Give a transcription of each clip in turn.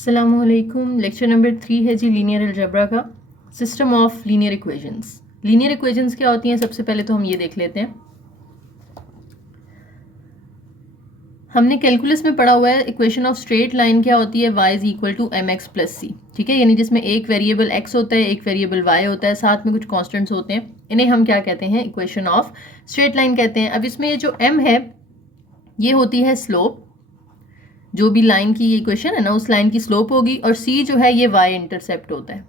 अस्सलामुअलैकुम। Lecture number 3 है जी linear algebra का system of linear equations. Linear equations क्या होती हैं, सबसे पहले तो हम ये देख लेते हैं। हमने कैलकुलस में पढ़ा हुआ है इक्वेशन ऑफ स्ट्रेट लाइन क्या होती है, y is equal to m x plus c. ठीक है, यानी जिसमें एक वेरिएबल x होता है, एक वेरिएबल y होता है, साथ में कुछ कॉन्स्टेंट्स होते हैं। इन्हें हम क्या कहते हैं, इक्वेशन ऑफ स्ट्रेट लाइन कहते हैं। अब इसमें ये जो m है ये होती है स्लोप, जो भी लाइन की ये इक्वेशन है ना उस लाइन की स्लोप होगी, और c जो है ये y इंटरसेप्ट होता है।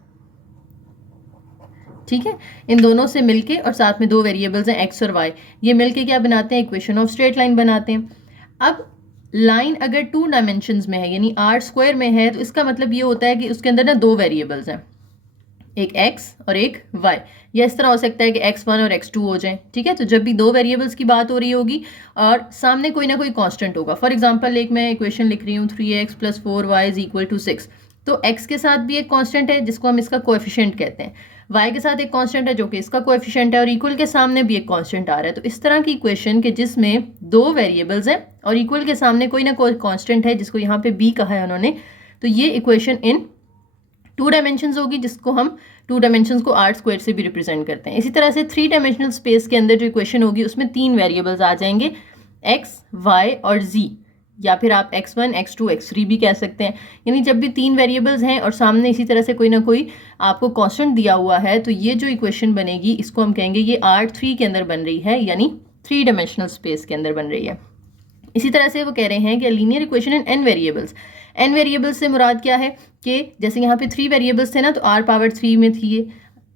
ठीक है, इन दोनों से मिलके और साथ में दो वेरिएबल्स हैं x और y, ये मिलके क्या बनाते हैं, इक्वेशन ऑफ स्ट्रेट लाइन बनाते हैं। अब लाइन अगर 2 डायमेंशंस में है यानी r स्क्वायर में है, तो इसका मतलब ये होता है कि उसके अंदर ना दो वेरिएबल्स हैं, एक x और एक y। या इस तरह हो सकता है कि x1 और x2 हो जाए। ठीक है, तो जब भी दो वेरिएबल्स की बात हो रही होगी और सामने कोई ना कोई कांस्टेंट होगा, फॉर एग्जांपल एक मैं इक्वेशन लिख रही हूँ 3x + 4y is equal to 6, तो x के साथ भी एक कांस्टेंट है जिसको हम इसका कोएफिशिएंट कहते हैं, y के साथ एक कांस्टेंट है जो कि इसका कोएफिशिएंट है, और इक्वल के सामने भी एक कांस्टेंट आ रहा है। तो इस तरह की इक्वेशन के जिसमें दो वेरिएबल्स हैं और इक्वल के सामने कोई ना कोई कांस्टेंट है जिसको यहाँ पे b कहा है उन्होंने, तो ये इक्वेशन इन 2 डायमेंशंस होगी, जिसको हम 2 डायमेंशंस को r स्क्वायर से भी रिप्रेजेंट करते हैं। इसी तरह से 3 डायमेंशनल स्पेस के अंदर जो इक्वेशन होगी उसमें 3 वेरिएबल्स आ जाएंगे, x, y और z, या फिर आप x1, x2, x3 भी कह सकते हैं। यानी जब भी 3 वेरिएबल्स हैं और सामने इसी तरह से कोई ना कोई आपको कांस्टेंट दिया हुआ है, तो ये जो इक्वेशन बनेगी इसको हम कहेंगे ये R3 के अंदर बन रही है, यानी 3 डायमेंशनल स्पेस के अंदर बन रही है। इसी तरह से वो कह रहे हैं कि linear equation in n variables. n variables से मुराद क्या है कि जैसे यहाँ पे 3 वेरिएबल्स थे ना, तो r पावर 3 में थी, ये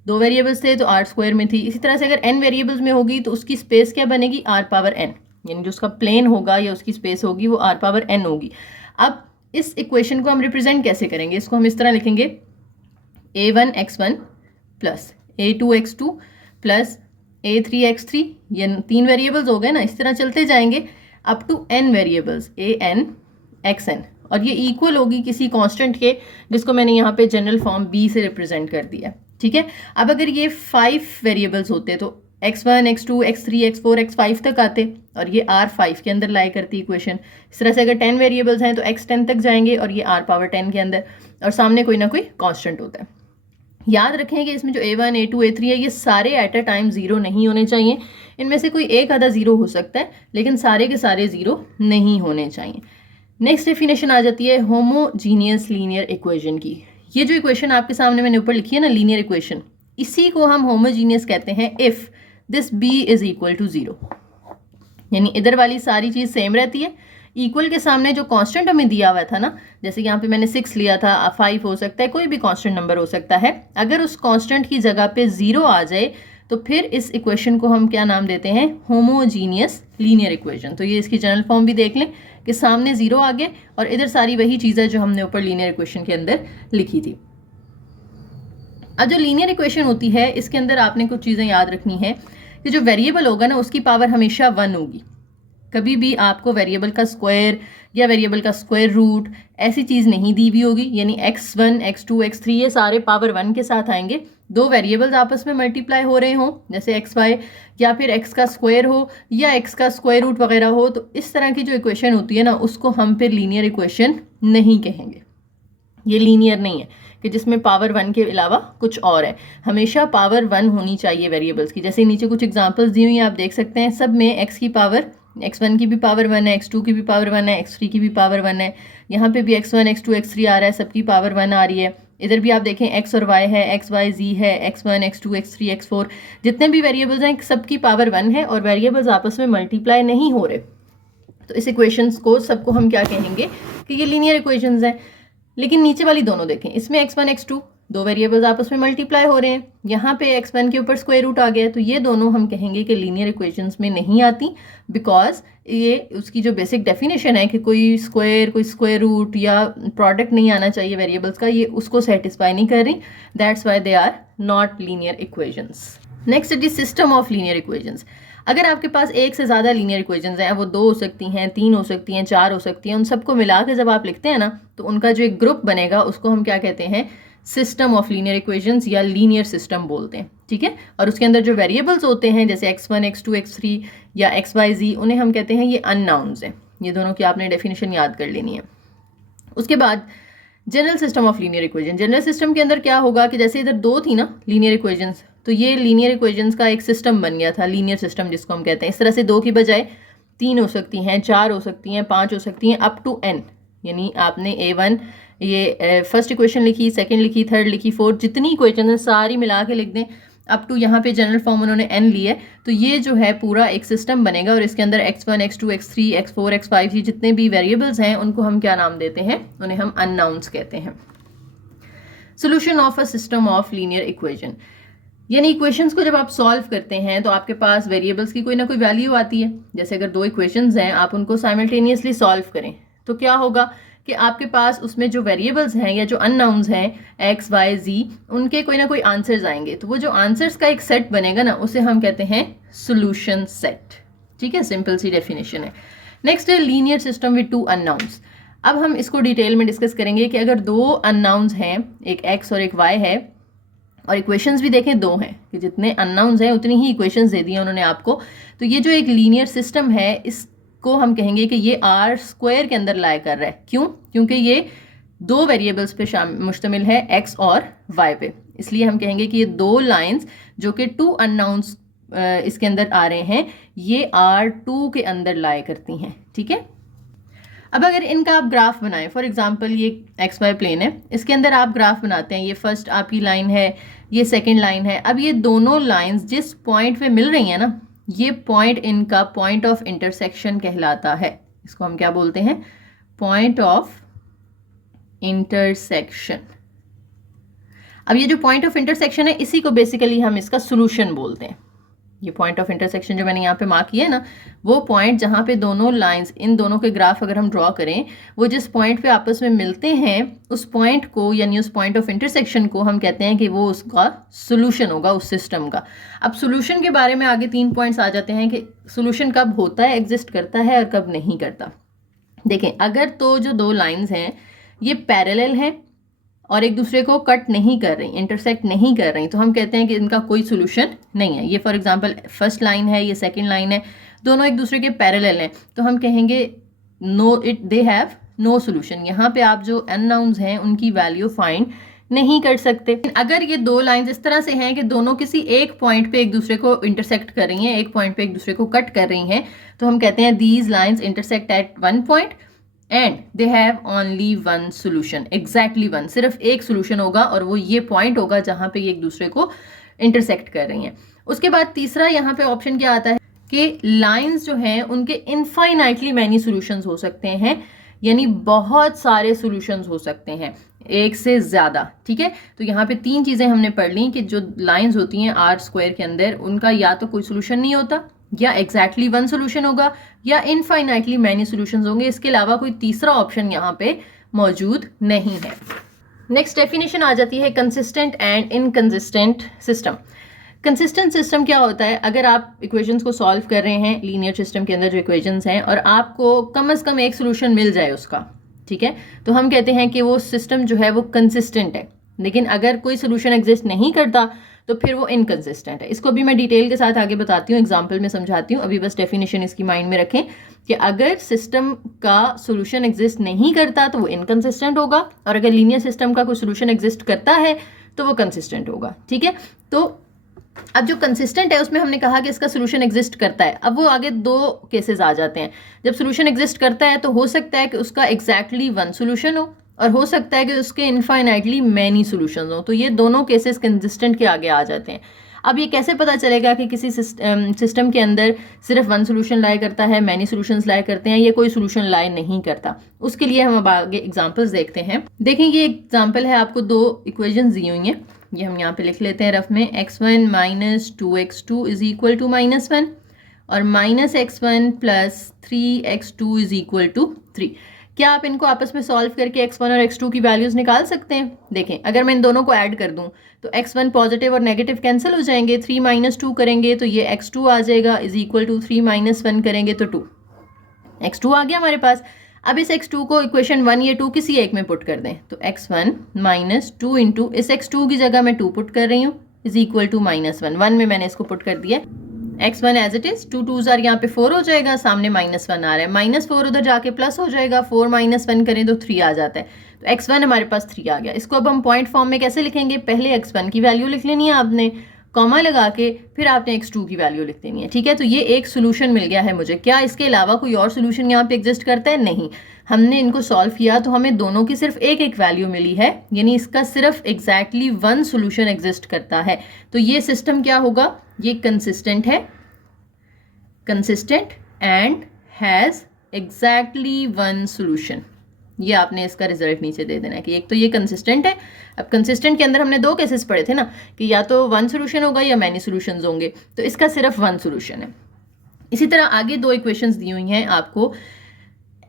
2 वेरिएबल्स थे तो r स्क्वायर में थी। इसी तरह से अगर n वेरिएबल्स में होगी तो उसकी स्पेस क्या बनेगी, r पावर n, यानी जो उसका प्लेन होगा या उसकी स्पेस होगी वो r पावर n होगी। अब इस इक्वेशन को हम रिप्रेजेंट कैसे करेंगे, इसको हम इस तरह लिखेंगे a1x1 plus a2x2 plus a3x3, ये 3 वेरिएबल्स हो गए ना, इस तरह चलते जाएंगे up to n variables an xn, और ये इक्वल होगी किसी कांस्टेंट के जिसको मैंने यहाँ पे जनरल फॉर्म b से रिप्रेजेंट कर दिया। ठीक है, अब अगर ये 5 वेरिएबल्स होते तो x1, x2, x3, x4, x5 तक आते, और ये r5 के अंदर लाई करती इक्वेशन। इस तरह से अगर 10 वेरिएबल्स हैं तो x10 तक जाएंगे और ये r पावर 10 के अंदर, और सामने कोई ना कोई कांस्टेंट होता है। याद रखें कि इसमें जो a1, a2, a3 है ये सारे एट अ टाइम जीरो नहीं होने चाहिए, इनमें से कोई एक आधा जीरो हो सकता है, लेकिन सारे के सारे जीरो नहीं होने चाहिए। नेक्स्ट डेफिनेशन आ जाती है होमोजीनियस लीनियर इक्वेशन की। ये जो इक्वेशन आपके सामने मैंने ऊपर लिखी है ना, लीनियर इक्वेशन, इसी को हम होमोजीनियस कहते हैं if this b is equal to 0, यानी इधर वाली सारी चीज सेम रहती है, इक्वल के सामने जो कांस्टेंट हमें दिया हुआ था ना, जैसे यहाँ पे मैंने 6 लिया था, 5 हो सकता है, कोई भी कांस्टेंट नंबर हो सकता है, अगर उस कांस्टेंट की जगह पे 0 आ जाए तो फिर इस इक्वेशन को हम क्या नाम देते हैं, होमोजीनियस लीनियर इक्वेशन। तो ये इसकी जनरल फॉर्म भी देख लें कि सामने 0 आ गए और इधर सारी वही चीज़ें जो हमने ऊपर लीनियर इक्वेशन के अंदर लिखी थी। अब जो लीनियर इक्वेशन होती है इसके अंदर आपने कुछ चीज़ें याद रखनी है कि जो वेरिएबल होगा ना उसकी पावर हमेशा 1 होगी। कभी भी आपको वेरिएबल का स्क्वायर या वेरिएबल का स्क्वायर रूट ऐसी चीज़ नहीं दी हुई होगी, यानी x1, x2, x3 ये सारे पावर 1 के साथ आएंगे। दो वेरिएबल्स आपस में मल्टीप्लाई हो रहे हों, जैसे xy, या फिर x का स्क्वायर हो या x का स्क्वायर रूट वगैरह हो, तो इस तरह की जो इक्वेशन होती है ना उसको हम फिर लीनियर इक्वेशन नहीं कहेंगे। ये लीनियर नहीं है कि जिसमें पावर 1 के अलावा कुछ और है, हमेशा पावर 1 होनी चाहिए वेरिएबल्स की। जैसे नीचे कुछ एग्जांपल्स दी हुई हैं, आप देख सकते हैं, सब में x की पावर, x1 की भी पावर 1 है, x2 की भी पावर 1 है, x3 की भी पावर 1 है, यहाँ पे भी x1, x2, x3 आ रहा है, सबकी पावर 1 आ रही है। इधर भी आप देखें x और y है, x, y, z है, x1, x2, x3, x4, जितने भी वेरिएबल्स हैं सबकी पावर 1 है और वेरिएबल्स आपस में मल्टीप्लाई नहीं हो रहे, तो इस इक्वेशंस को सबको हम क्या कहेंगे कि ये लीनियर इक्वेशंस हैं। लेकिन नीचे वाली दोनों देखें, इसमें x1, x2 दो वेरिएबल्स आपस में मल्टीप्लाई हो रहे हैं, यहाँ पे x1 के ऊपर स्क्वायर रूट आ गया, तो ये दोनों हम कहेंगे कि लीनियर इक्वेशंस में नहीं आती, बिकॉज ये उसकी जो बेसिक डेफिनेशन है कि कोई स्क्वायर रूट या प्रोडक्ट नहीं आना चाहिए वेरिएबल्स का, ये उसको सेटिस्फाई नहीं कर रही, that's why they are not linear equations. Next is the system of linear equations. अगर आपके पास एक से ज़्यादा लीनियर इक्वेशंस हैं, वो 2 हो सकती हैं, 3 हो सकती हैं, 4 हो सकती हैं, उन सबको मिला के जब आप लिखते हैं ना तो उनका जो एक ग्रुप बनेगा उसको हम क्या कहते हैं, सिस्टम ऑफ लीनियर इक्वेशंस या लीनियर सिस्टम बोलते हैं। ठीक है, और उसके अंदर जो वेरिएबल्स होते हैं जैसे x1, x2, x3 या x, y, z, उन्हें हम कहते हैं ये अननाउन्स हैं। ये दोनों की आपने डेफिनेशन याद कर लेनी है। उसके बाद general system of linear equation, general system के अंदर क्या होगा कि जैसे इधर दो थी ना लीनियर इक्वेशंस, तो ये लीनियर इक्वेशंस का एक सिस्टम बन गया था, लीनियर सिस्टम जिसको हम कहते हैं। इस तरह से दो की बजाय 3 हो सकती हैं, 4 हो सकती हैं, 5 हो सकती हैं, अप टू n। यानी आपने A1 ये फर्स्ट इक्वेशन लिखी, सेकंड लिखी, थर्ड लिखी, फोर्थ, जितनी इक्वेशन है सारी मिला के लिख दें अप टू यहाँ पे जनरल फॉर्म उन्होंने n ली है, तो ये जो है पूरा एक सिस्टम बनेगा और इसके अंदर x1, x2, x3, x4, x5 ये जितने भी वेरिएबल्स हैं उनको हम क्या नाम देते हैं, उन्हें हम अननाउंस कहते हैं। Solution of a system of linear equation, यानी इक्वेशंस को जब आप सॉल्व करते हैं तो आपके पास वेरिएबल्स की कोई ना कोई वैल्यू आती है। जैसे अगर दो इक्वेशंस हैं, आप उनको साइमल्टेनियसली सॉल्व करें तो क्या होगा कि आपके पास उसमें जो वेरिएबल्स हैं या जो अननाउंस हैं x, y, z, उनके कोई ना कोई आंसर्स आएंगे। तो वो जो आंसर्स का एक सेट बनेगा ना, उसे हम कहते हैं सोल्यूशन सेट। ठीक है, सिंपल सी डेफिनेशन है। नेक्स्ट है लीनियर सिस्टम विद टू अननाउंस। अब हम इसको डिटेल में डिस्कस करेंगे कि अगर दो अननाउंस हैं, एक x और एक y है, और इक्वेशंस भी देखें दो हैं, कि जितने अननाउंस हैं उतनी ही इक्वेशंस दे दी हैं उन्होंने आपको, तो ये जो एक लीनियर सिस्टम है इसको हम कहेंगे कि ये आर स्क्वायर के अंदर लाई कर रहा है। क्यों? क्योंकि ये दो वेरिएबल्स पे मुश्तमिल है, x और y पे, इसलिए हम कहेंगे कि ये दो लाइंस जो कि टू अननाउंस इसके अंदर आ रहे हैं, ये R2 के अंदर लाई करती हैं। ठीक है, अब अगर इनका आप ग्राफ बनाएं, फॉर एग्जांपल ये एक्स वाई प्लेन है, इसके अंदर आप ग्राफ बनाते हैं, ये फर्स्ट आपकी लाइन है, ये सेकंड लाइन है। अब ये दोनों लाइंस जिस पॉइंट पे मिल रही हैं ना, ये पॉइंट इनका पॉइंट ऑफ इंटरसेक्शन कहलाता है। इसको हम क्या बोलते हैं? Point of intersection. अब ये जो पॉइंट ऑफ इंटरसेक्शन है, इसी को बेसिकली हम इसका सोल्यूशन बोलते हैं। ये पॉइंट ऑफ इंटरसेक्शन जो मैंने यहाँ पे मार्क किया है ना, वो पॉइंट जहाँ पे दोनों लाइंस, इन दोनों के ग्राफ अगर हम ड्रॉ करें, वो जिस पॉइंट पे आपस में मिलते हैं, उस पॉइंट को यानी उस पॉइंट ऑफ इंटरसेक्शन को हम कहते हैं कि वो उसका सोल्यूशन होगा उस सिस्टम का। अब सोल्यूशन के बारे में आगे 3 पॉइंट्स आ जाते हैं कि सोल्यूशन कब होता है, एग्जिस्ट करता है, और कब नहीं करता। देखें, अगर तो जो दो लाइन्स हैं ये पैरेलल हैं और एक दूसरे को कट नहीं कर रही, इंटरसेक्ट नहीं कर रही, तो हम कहते हैं कि इनका कोई सोल्यूशन नहीं है। ये फॉर एग्जांपल फर्स्ट लाइन है, ये सेकंड लाइन है, दोनों एक दूसरे के पैरेलल हैं, तो हम कहेंगे दे हैव नो सोल्यूशन। यहाँ पे आप जो अननाउंस हैं उनकी वैल्यू फाइंड नहीं कर सकते। अगर ये दो लाइंस इस तरह से हैं कि दोनों किसी एक पॉइंट पे एक दूसरे को इंटरसेक्ट कर रही हैं, एक पॉइंट पे एक दूसरे को कट कर रही हैं, तो हम कहते हैं these lines intersect at one point and they have only one solution. Exactly one, सिर्फ एक सोल्यूशन होगा और वो ये पॉइंट होगा जहां पे ये एक दूसरे को इंटरसेक्ट कर रही हैं। उसके बाद तीसरा यहाँ पे ऑप्शन क्या आता है कि लाइंस जो हैं उनके इनफाइनाइटली मैनी सोल्यूशंस हो सकते हैं, यानी बहुत सारे सोल्यूशंस हो सकते हैं, एक से ज़्यादा। ठीक है, तो यहाँ पे 3 चीज़ें हमने पढ़ ली कि जो लाइंस होती हैं आर स्क्वायर के अंदर, उनका या तो कोई सोल्यूशन नहीं होता, या एग्जैक्टली वन सोल्यूशन होगा, या इनफाइनाइटली मैनी सोल्यूशंस होंगे। इसके अलावा कोई तीसरा ऑप्शन यहाँ पे मौजूद नहीं है। नेक्स्ट डेफिनेशन आ जाती है consistent and inconsistent system. Consistent system क्या होता है? अगर आप इक्वेशंस को सॉल्व कर रहे हैं लीनियर सिस्टम के अंदर जो इक्वेशंस हैं, और आपको कम से कम एक सोल्यूशन मिल जाए उसका, ठीक है, तो हम कहते हैं कि वो सिस्टम जो है वो कंसिस्टेंट है। लेकिन अगर कोई सोल्यूशन एग्जिस्ट नहीं करता तो फिर वो इनकंसिस्टेंट है। इसको भी मैं डिटेल के साथ आगे बताती हूँ, एग्जाम्पल में समझाती हूँ। अभी बस डेफिनेशन इसकी माइंड में रखें कि अगर सिस्टम का सोल्यूशन एग्जिस्ट नहीं करता तो वो इनकंसिस्टेंट होगा, और अगर लीनियर सिस्टम का कोई सोल्यूशन एग्जिस्ट करता है तो वो कंसिस्टेंट होगा। ठीक है, तो अब जो कंसिस्टेंट है उसमें हमने कहा कि इसका सोल्यूशन एग्जिस्ट करता है। अब वो आगे 2 केसेस आ जाते हैं। जब सोल्यूशन एग्जिस्ट करता है तो हो सकता है कि उसका एग्जैक्टली वन सोल्यूशन हो, और हो सकता है कि उसके इनफाइनाइटली मैनी सोल्यूशंस हो। तो ये दोनों केसेस कंसिस्टेंट के आगे आ जाते हैं। अब ये कैसे पता चलेगा कि किसी सिस्टम के अंदर सिर्फ वन सोल्यूशन लाई करता है, मैनी सोल्यूशंस लाई करते हैं, ये कोई सोल्यूशन लाई नहीं करता? उसके लिए हम अब आगे एग्जांपल्स देखते हैं। देखें, ये एग्जांपल है, आपको 2 इक्वेशंस दी हुई हैं, ये हम यहाँ पे लिख लेते हैं रफ में। x1 minus 2x2 is equal to -1 और -x1 plus 3x2 is equal to 3। क्या आप इनको आपस में सॉल्व करके x1 और x2 की वैल्यूज निकाल सकते हैं? देखें, अगर मैं इन दोनों को ऐड कर दूं तो x1 पॉजिटिव और नेगेटिव कैंसिल हो जाएंगे, 3 - 2 करेंगे तो ये x2 आ जाएगा, इज इक्वल टू 3 - 1 करेंगे तो 2। x2 आ गया हमारे पास। अब इस x2 को इक्वेशन 1 या 2 किसी एक में पुट कर दें, तो x1 माइनस 2 इंटू इस x2 की जगह मैं 2 पुट कर रही हूँ, इज इक्वल टू -1। 1 में मैंने इसको पुट कर दिया, x1 as it is, 2 2s are, यहाँ पे 4 हो जाएगा, सामने -1 आ रहा है, -4 उधर जाके प्लस हो जाएगा, 4 -1 करें तो 3 आ जाता है, तो x1 हमारे पास 3 आ गया। इसको अब हम पॉइंट फॉर्म में कैसे लिखेंगे, पहले x1 की वैल्यू लिख लेनी है आपने, कॉमा लगा के फिर आपने x2 की वैल्यू लिख देनी है, ठीक है। तो ये एक सोल्यूशन मिल गया है मुझे। क्या इसके अलावा कोई और सोल्यूशन यहाँ पे एग्जिस्ट करता है? नहीं। हमने इनको सॉल्व किया तो हमें दोनों की सिर्फ एक एक वैल्यू मिली है, यानी इसका सिर्फ एग्जैक्टली वन सोल्यूशन एग्जिस्ट करता है। तो ये सिस्टम क्या होगा, ये कंसिस्टेंट है, consistent and has exactly one solution. ये आपने इसका रिजल्ट नीचे दे देना है कि एक तो ये कंसिस्टेंट है। अब कंसिस्टेंट के अंदर हमने दो केसेस पढ़े थे ना, कि या तो वन सोल्यूशन होगा या मैनी सोल्यूशंस होंगे, तो इसका सिर्फ वन सोल्यूशन है। इसी तरह आगे दो इक्वेशंस दी हुई हैं आपको,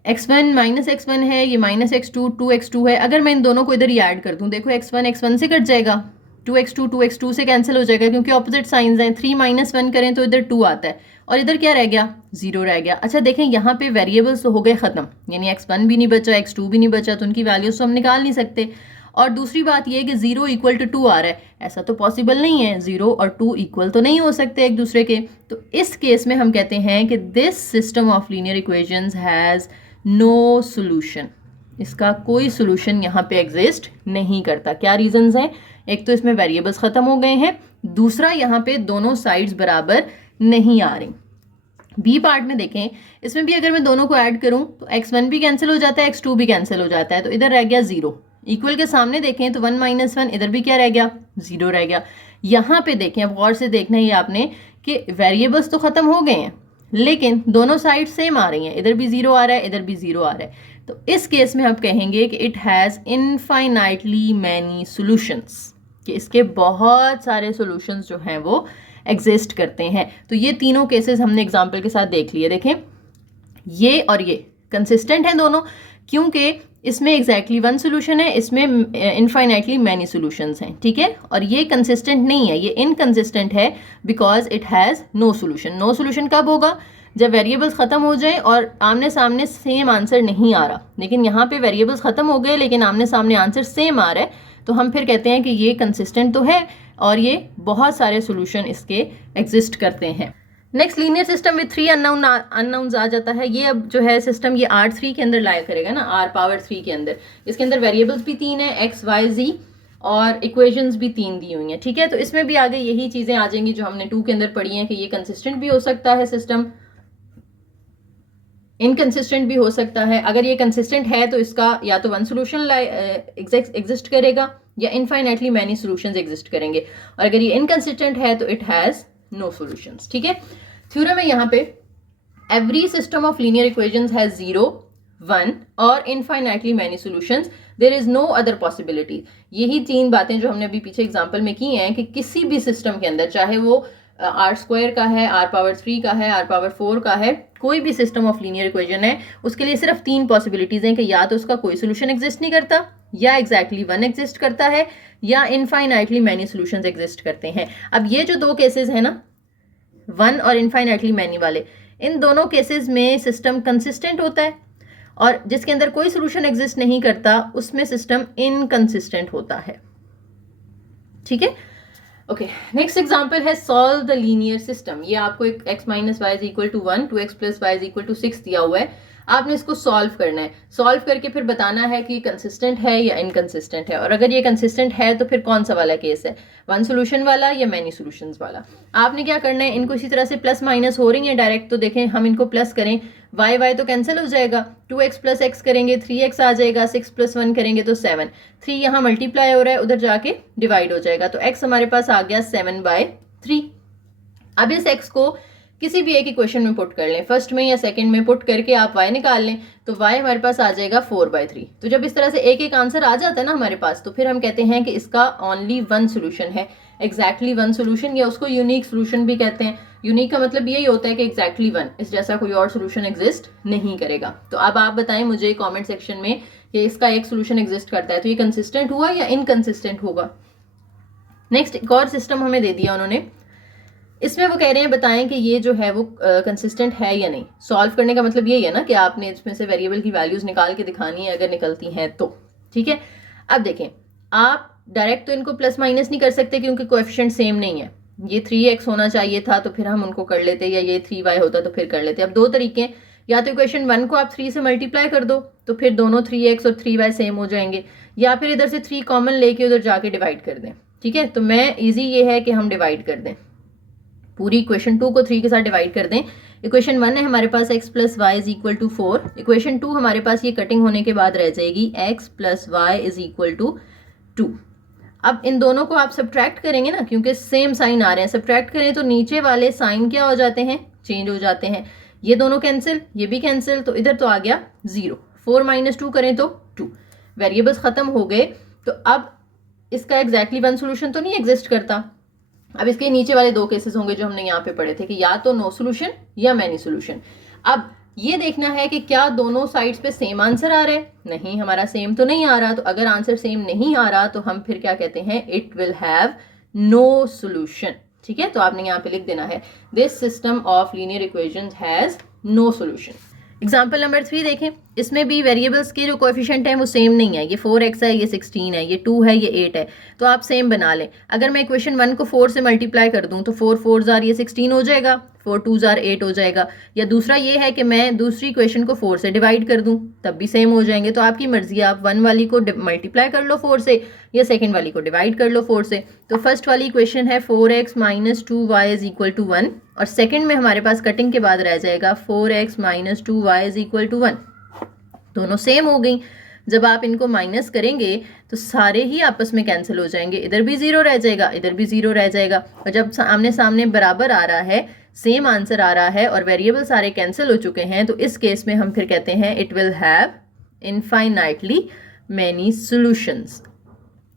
x1 -x1 है, ये -x2 2x2 है। अगर मैं इन दोनों को इधर ही ऐड कर दूं, देखो x1 x1 से कट जाएगा, 2x2 2x2 से कैंसिल हो जाएगा क्योंकि ऑपोजिट साइंस हैं। 3 -1 करें तो इधर 2 आता है और इधर क्या रह गया, 0 रह गया। अच्छा देखें यहाँ पे वेरिएबल्स तो हो गए ख़त्म, यानी x1 भी नहीं बचा, x2 भी नहीं बचा, तो उनकी वैल्यूज तो हम निकाल नहीं सकते। और दूसरी बात यह है कि 0 = 2 आ रहा है, ऐसा तो पॉसिबल नहीं है, 0 और 2 इक्वल तो नहीं हो सकते एक दूसरे के। तो इस केस में हम कहते हैं कि this system of linear equations has no solution, इसका कोई सोल्यूशन यहाँ पे एग्जिस्ट नहीं करता। क्या रीजंस हैं, एक तो इसमें वेरिएबल्स खत्म हो गए हैं, दूसरा यहाँ पे दोनों साइड्स बराबर नहीं आ रही। बी पार्ट में देखें, इसमें भी अगर मैं दोनों को ऐड करूं तो x1 भी कैंसिल हो जाता है, x2 भी कैंसिल हो जाता है, तो इधर रह गया 0। इक्वल के सामने देखें तो 1 -1, इधर भी क्या रह गया, 0 रह गया। यहाँ पे देखें, अब गौर से देखना ही आपने कि वेरिएबल्स तो खत्म हो गए हैं लेकिन दोनों साइड सेम आ रही हैं, इधर भी 0 आ रहा है, इधर भी 0 आ रहा है। तो इस केस में हम कहेंगे कि it has infinitely many solutions, कि इसके बहुत सारे सॉल्यूशंस जो हैं वो एग्जिस्ट करते हैं। तो ये तीनों केसेस हमने एग्जांपल के साथ देख लिए। देखें ये और ये कंसिस्टेंट हैं दोनों, क्योंकि इसमें एग्जैक्टली वन सोल्यूशन है, इसमें इनफाइनाइटली मैनी सॉल्यूशंस हैं, ठीक है। और ये कंसिस्टेंट नहीं है, ये इनकंसिस्टेंट है because it has no solution. No solution कब होगा, जब वेरिएबल्स खत्म हो जाए और आमने सामने सेम आंसर नहीं आ रहा। लेकिन यहाँ पे वेरिएबल्स खत्म हो गए लेकिन आमने सामने आंसर सेम आ रहा है, तो हम फिर कहते हैं कि ये कंसिस्टेंट तो है और ये बहुत सारे सोल्यूशन इसके एग्जिस्ट करते हैं। Next, linear system with 3 unknowns आ जाता है। ये अब जो है सिस्टम ये R3 के अंदर लाया करेगा ना, R⁻3 के अंदर। इसके अंदर वेरिएबल्स भी 3 है, x y z, और इक्वेशंस भी 3 दी हुई हैं, ठीक है। तो इसमें भी आगे यही चीज़ें आ जाएंगी जो हमने 2 के अंदर पढ़ी हैं कि ये कंसिस्टेंट भी हो सकता है सिस्टम, इनकंसिस्टेंट भी हो सकता है। अगर ये कंसिस्टेंट है तो इसका या तो वन सोल्यूशन एग्जिस्ट करेगा या इनफाइनाइटली मैनी सॉल्यूशंस एग्जिस्ट करेंगे, और अगर ये इनकंसिस्टेंट है तो इट हैज़ नो सॉल्यूशंस, ठीक है। थ्योरम है यहाँ पे, every system of linear equations has 0 1 और infinitely many solutions, there is no other possibility. यही 3 बातें जो हमने अभी पीछे एग्जांपल में की हैं कि किसी भी सिस्टम के अंदर, चाहे वो R² का है, R⁻3 का है, R⁻4 का है, कोई भी सिस्टम ऑफ लीनियर इक्वेशन है, उसके लिए सिर्फ 3 पॉसिबिलिटीज हैं कि या तो उसका कोई सोल्यूशन एग्जिस्ट नहीं करता, या एग्जैक्टली वन एग्जिस्ट करता है, या इनफाइनाइटली मैनी सॉल्यूशंस एग्जिस्ट करते हैं। अब ये जो 2 केसेस हैं ना, 1 और इनफाइनाइटली मैनी वाले, इन दोनों केसेस में सिस्टम कंसिस्टेंट होता है, और जिसके अंदर कोई सोल्यूशन एग्जिस्ट नहीं करता उसमें सिस्टम इनकंसिस्टेंट होता है, ठीक है। ओके, नेक्स्ट एग्जांपल है सॉल्व द लीनियर सिस्टम। ये आपको एक x - y = 1, 2x + y = 6 दिया हुआ है, आपने इसको सॉल्व करना है। सॉल्व करके फिर बताना है कि कंसिस्टेंट है या इनकंसिस्टेंट है, और अगर ये कंसिस्टेंट है तो फिर कौन सा वाला केस है, वन सोल्यूशन वाला या मैनी सॉल्यूशंस वाला। आपने क्या करना है, इनको इसी तरह से प्लस माइनस हो रही है डायरेक्ट, तो देखें हम इनको प्लस करें, y तो कैंसिल हो जाएगा, 2x + x करेंगे 3x आ जाएगा, 6 + 1 करेंगे तो 7, 3 यहाँ मल्टीप्लाई हो रहा है, उधर जाके डिवाइड हो जाएगा, तो x हमारे पास आ गया 7/3। अब इस x को किसी भी एक इक्वेशन में पुट कर लें, फर्स्ट में या सेकंड में पुट करके आप y निकाल लें, तो y हमारे पास आ जाएगा 4/3। तो जब इस तरह से एक एक आंसर आ जाता है ना हमारे पास, तो फिर हम कहते हैं कि इसका ओनली वन सोल्यूशन है, एग्जैक्टली वन सोल्यूशन, या उसको यूनिक सोल्यूशन भी कहते हैं। यूनिक का मतलब यही होता है कि एग्जैक्टली वन, इस जैसा कोई और सोल्यूशन एग्जिस्ट नहीं करेगा। तो अब आप बताएं मुझे कमेंट सेक्शन में कि इसका एक सोल्यूशन एग्जिस्ट करता है, तो ये कंसिस्टेंट हुआ या इनकंसिस्टेंट होगा। नेक्स्ट, एक और सिस्टम हमें दे दिया उन्होंने, इसमें वो कह रहे हैं बताएं कि ये जो है वो कंसिस्टेंट है या नहीं। सॉल्व करने का मतलब यही है ना कि आपने इसमें से वेरिएबल की वैल्यूज निकाल के दिखानी है, अगर निकलती हैं तो, ठीक है। अब देखें, आप डायरेक्ट तो इनको प्लस माइनस नहीं कर सकते क्योंकि कोएफिशिएंट सेम नहीं है, ये 3x होना चाहिए था तो फिर हम उनको कर लेते, या ये 3y होता तो फिर कर लेते। अब दो तरीके हैं, या तो इक्वेशन 1 को आप 3 से मल्टीप्लाई कर दो तो फिर दोनों 3x और 3y सेम हो जाएंगे, या फिर इधर से 3 कॉमन लेके उधर जाके डिवाइड कर दें। ठीक है, तो मैं इजी ये है कि हम डिवाइड कर दें, पूरी इक्वेशन 2 को 3 के साथ डिवाइड कर दें। इक्वेशन 1 है हमारे पास x plus y is equal to 4। Equation 2 हमारे पास ये कटिंग होने के बाद रह जाएगी x plus y is equal to 2। अब इन दोनों को आप सब्ट्रैक्ट करेंगे ना, क्योंकि सेम साइन आ रहे हैं, सब्ट्रैक्ट करें तो नीचे वाले साइन क्या हो जाते हैं, चेंज हो जाते हैं। ये दोनों कैंसिल, ये भी कैंसिल, तो इधर तो आ गया 0। 4 माइनस 2 करें तो 2, वेरिएबल्स खत्म हो गए। तो अब इसका एग्जैक्टली वन सोल्यूशन तो नहीं एग्जिस्ट करता। अब इसके नीचे वाले दो केसेस होंगे जो हमने यहाँ पे पढ़े थे कि या तो नो सोल्यूशन या मैनी सोल्यूशन। अब ये देखना है कि क्या दोनों साइड्स पे सेम आंसर आ रहा है। नहीं, हमारा सेम तो नहीं आ रहा। तो अगर आंसर सेम नहीं आ रहा तो हम फिर क्या कहते हैं, it will have no solution. ठीक है, तो आपने यहाँ पे लिख देना है this system of linear equations has no solution. Example number 3 देखें, इसमें भी वेरिएबल्स के जो कोएफिशिएंट हैं वो सेम नहीं है। ये 4x है, ये 16 है, ये 2 है, ये 8 है। तो आप सेम बना लें। अगर मैं इक्वेशन 1 को 4 से मल्टीप्लाई कर दूं तो 4 4 जार ये 16 हो जाएगा, 4 2 जार 8 हो जाएगा। या दूसरा ये है कि मैं दूसरी इक्वेशन को 4 से डिवाइड कर दूं, तब भी सेम हो जाएंगे। तो आपकी मर्जी है, आप 1 वाली को मल्टीप्लाई कर लो 4 से, या सेकेंड वाली को डिवाइड कर लो 4 से। तो फर्स्ट वाली इक्वेशन है 4x minus 2y is equal to 1, और सेकेंड में हमारे पास कटिंग के बाद रह जाएगा 4x minus 2y is equal to 1। दोनों सेम हो गई। जब आप इनको माइनस करेंगे तो सारे ही आपस में कैंसिल हो जाएंगे, इधर भी 0 रह जाएगा, इधर भी 0 रह जाएगा। और जब आमने सामने बराबर आ रहा है, सेम आंसर आ रहा है और वेरिएबल सारे कैंसिल हो चुके हैं, तो इस केस में हम फिर कहते हैं it will have infinitely many solutions.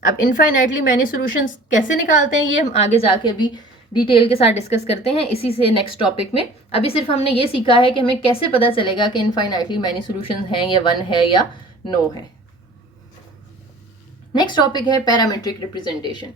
अब इनफाइनाइटली मैनी सॉल्यूशंस कैसे निकालते हैं ये हम आगे जाके अभी डिटेल के साथ डिस्कस करते हैं इसी से नेक्स्ट टॉपिक में। अभी सिर्फ हमने ये सीखा है कि हमें कैसे पता चलेगा कि इनफाइनाइटली मैनी सॉल्यूशंस हैं, या 1 है या नो है। नेक्स्ट टॉपिक है पैरामीट्रिक रिप्रेजेंटेशन।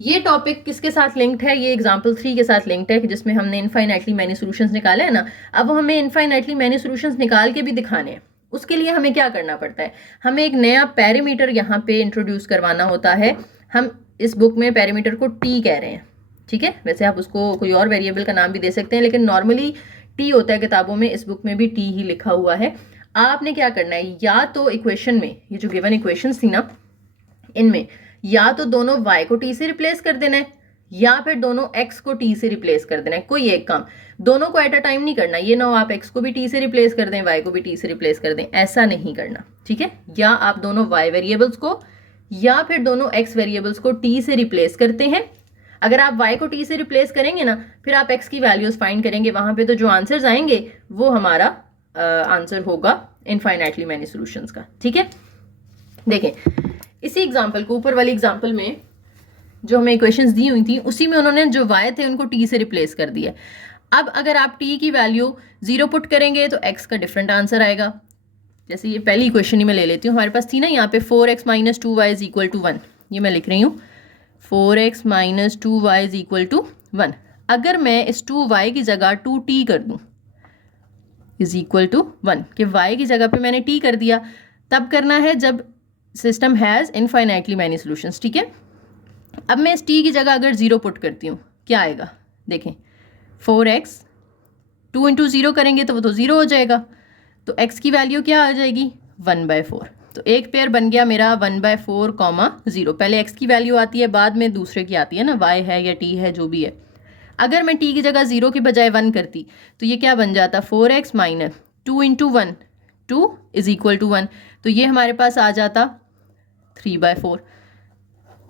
ये टॉपिक किसके साथ लिंक्ड है, ये एग्जांपल 3 के साथ लिंक्ड है कि जिसमें हमने इनफाइनाइटली मैनी सॉल्यूशंस निकाले हैं ना। अब हमें इनफाइनाइटली मैनी सॉल्यूशंस निकाल के भी दिखाने हैं। उसके लिए हमें क्या करना पड़ता है, हमें एक नया पैरामीटर यहाँ पे इंट्रोड्यूस करवाना होता है। हम इस बुक में पैरामीटर को टी कह रहे हैं। ठीक है, वैसे आप उसको कोई और वेरिएबल का नाम भी दे सकते हैं, लेकिन नॉर्मली टी होता है किताबों में, इस बुक में भी टी ही लिखा हुआ है। आपने क्या करना है, या तो इक्वेशन में ये जो गिवन इक्वेशंस थी ना, इनमें या तो दोनों y को t से रिप्लेस कर देना है, या फिर दोनों x को t से रिप्लेस कर देना है। कोई एक काम, दोनों को एट अ टाइम नहीं करना। ये ना हो आप x को भी t से रिप्लेस कर दें, y को भी t से रिप्लेस कर दें, ऐसा नहीं करना। ठीक है, या आप दोनों y वेरिएबल्स को या फिर दोनों x वेरिएबल्स को t से रिप्लेस करते हैं। अगर आप y को t से रिप्लेस करेंगे ना, फिर आप x की वैल्यूज फाइंड करेंगे, वहां पे तो जो आंसर्स आएंगे वो हमारा आंसर होगा इनफाइनाइटली मैनी सॉल्यूशंस का। ठीक है, देखें इसी एग्जांपल को, ऊपर वाली एग्जांपल में जो हमें इक्वेशंस दी हुई थी उसी में उन्होंने जो y थे उनको t से रिप्लेस कर दिया। अब अगर आप t की वैल्यू 0 पुट करेंगे तो x का डिफरेंट आंसर आएगा। जैसे ये पहली इक्वेशन ही मैं ले लेती हूँ, हमारे पास थी ना यहाँ पे 4x minus 2y is equal to 1। ये मैं लिख रही हूँ 4x minus 2y is equal to 1। अगर मैं इस 2y की जगह 2t कर दूँ इज इक्वल टू 1, कि y की जगह पे मैंने t कर दिया, तब करना है जब system has infinitely many solutions. ठीक है, अब मैं इस t की जगह अगर 0 पुट करती हूँ क्या आएगा, देखें 4x 2 इंटू 0 करेंगे तो वो तो 0 हो जाएगा, तो x की वैल्यू क्या आ जाएगी 1/4। तो एक पेयर बन गया मेरा 1/4, 0। पहले x की वैल्यू आती है, बाद में दूसरे की आती है ना, y है या t है जो भी है। अगर मैं t की जगह 0 की बजाय 1 करती तो ये क्या बन जाता, 4x minus 2 into 1, 2 is equal to 1। तो ये हमारे पास आ जाता 3/4।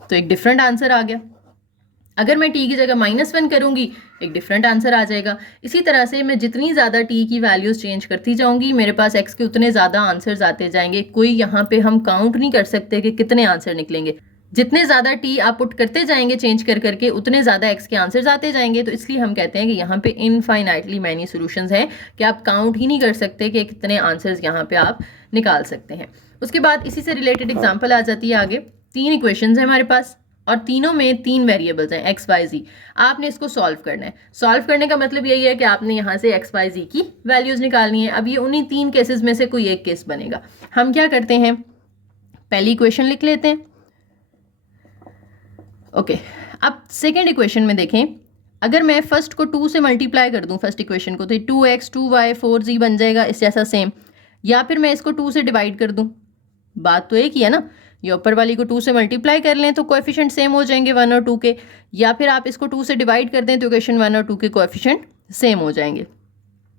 तो एक डिफरेंट आंसर आ गया। अगर मैं t की जगह -1 करूंगी एक डिफरेंट आंसर आ जाएगा। इसी तरह से मैं जितनी ज़्यादा t की वैल्यूज़ चेंज करती जाऊंगी मेरे पास x के उतने ज़्यादा आंसर्स आते जाएंगे। कोई यहाँ पे हम काउंट नहीं कर सकते कि कितने आंसर निकलेंगे। जितने ज़्यादा t आप पुट करते जाएंगे चेंज कर करके उतने ज़्यादा x के आंसर्स आते जाएंगे। तो इसलिए हम कहते हैं कि यहाँ पे इनफाइनाइटली मैनी सॉल्यूशंस हैं कि आप काउंट ही नहीं कर सकते कि कितने आंसर्स यहाँ पे आप निकाल सकते हैं। उसके बाद इसी से रिलेटेड एग्जाम्पल आ जाती है आगे। 3 इक्वेशंस हैं हमारे पास और तीनों में 3 वेरिएबल्स हैं x, y, z। आपने इसको सॉल्व करना है। सॉल्व करने का मतलब यही है कि आपने यहाँ से x, y, z की वैल्यूज़ निकालनी है। अब ये उन्हीं 3 केसेस में से कोई एक केस बनेगा। हम क्या करते हैं, पहली इक्वेशन लिख लेते हैं। ओके, अब सेकेंड इक्वेशन में देखें, अगर मैं फर्स्ट को 2 से मल्टीप्लाई कर दूं फर्स्ट इक्वेशन को, तो 2x 2y 4z बन जाएगा इस जैसा सेम। या फिर मैं इसको 2 से डिवाइड कर दूं, बात तो एक ही है ना, ये ऊपर वाली को 2 से मल्टीप्लाई कर लें तो कोएफिशिएंट सेम हो जाएंगे 1 और 2 के, या फिर आप इसको 2 से डिवाइड कर दें तो इक्वेशन 1 और 2 के कोएफिशिएंट सेम हो जाएंगे।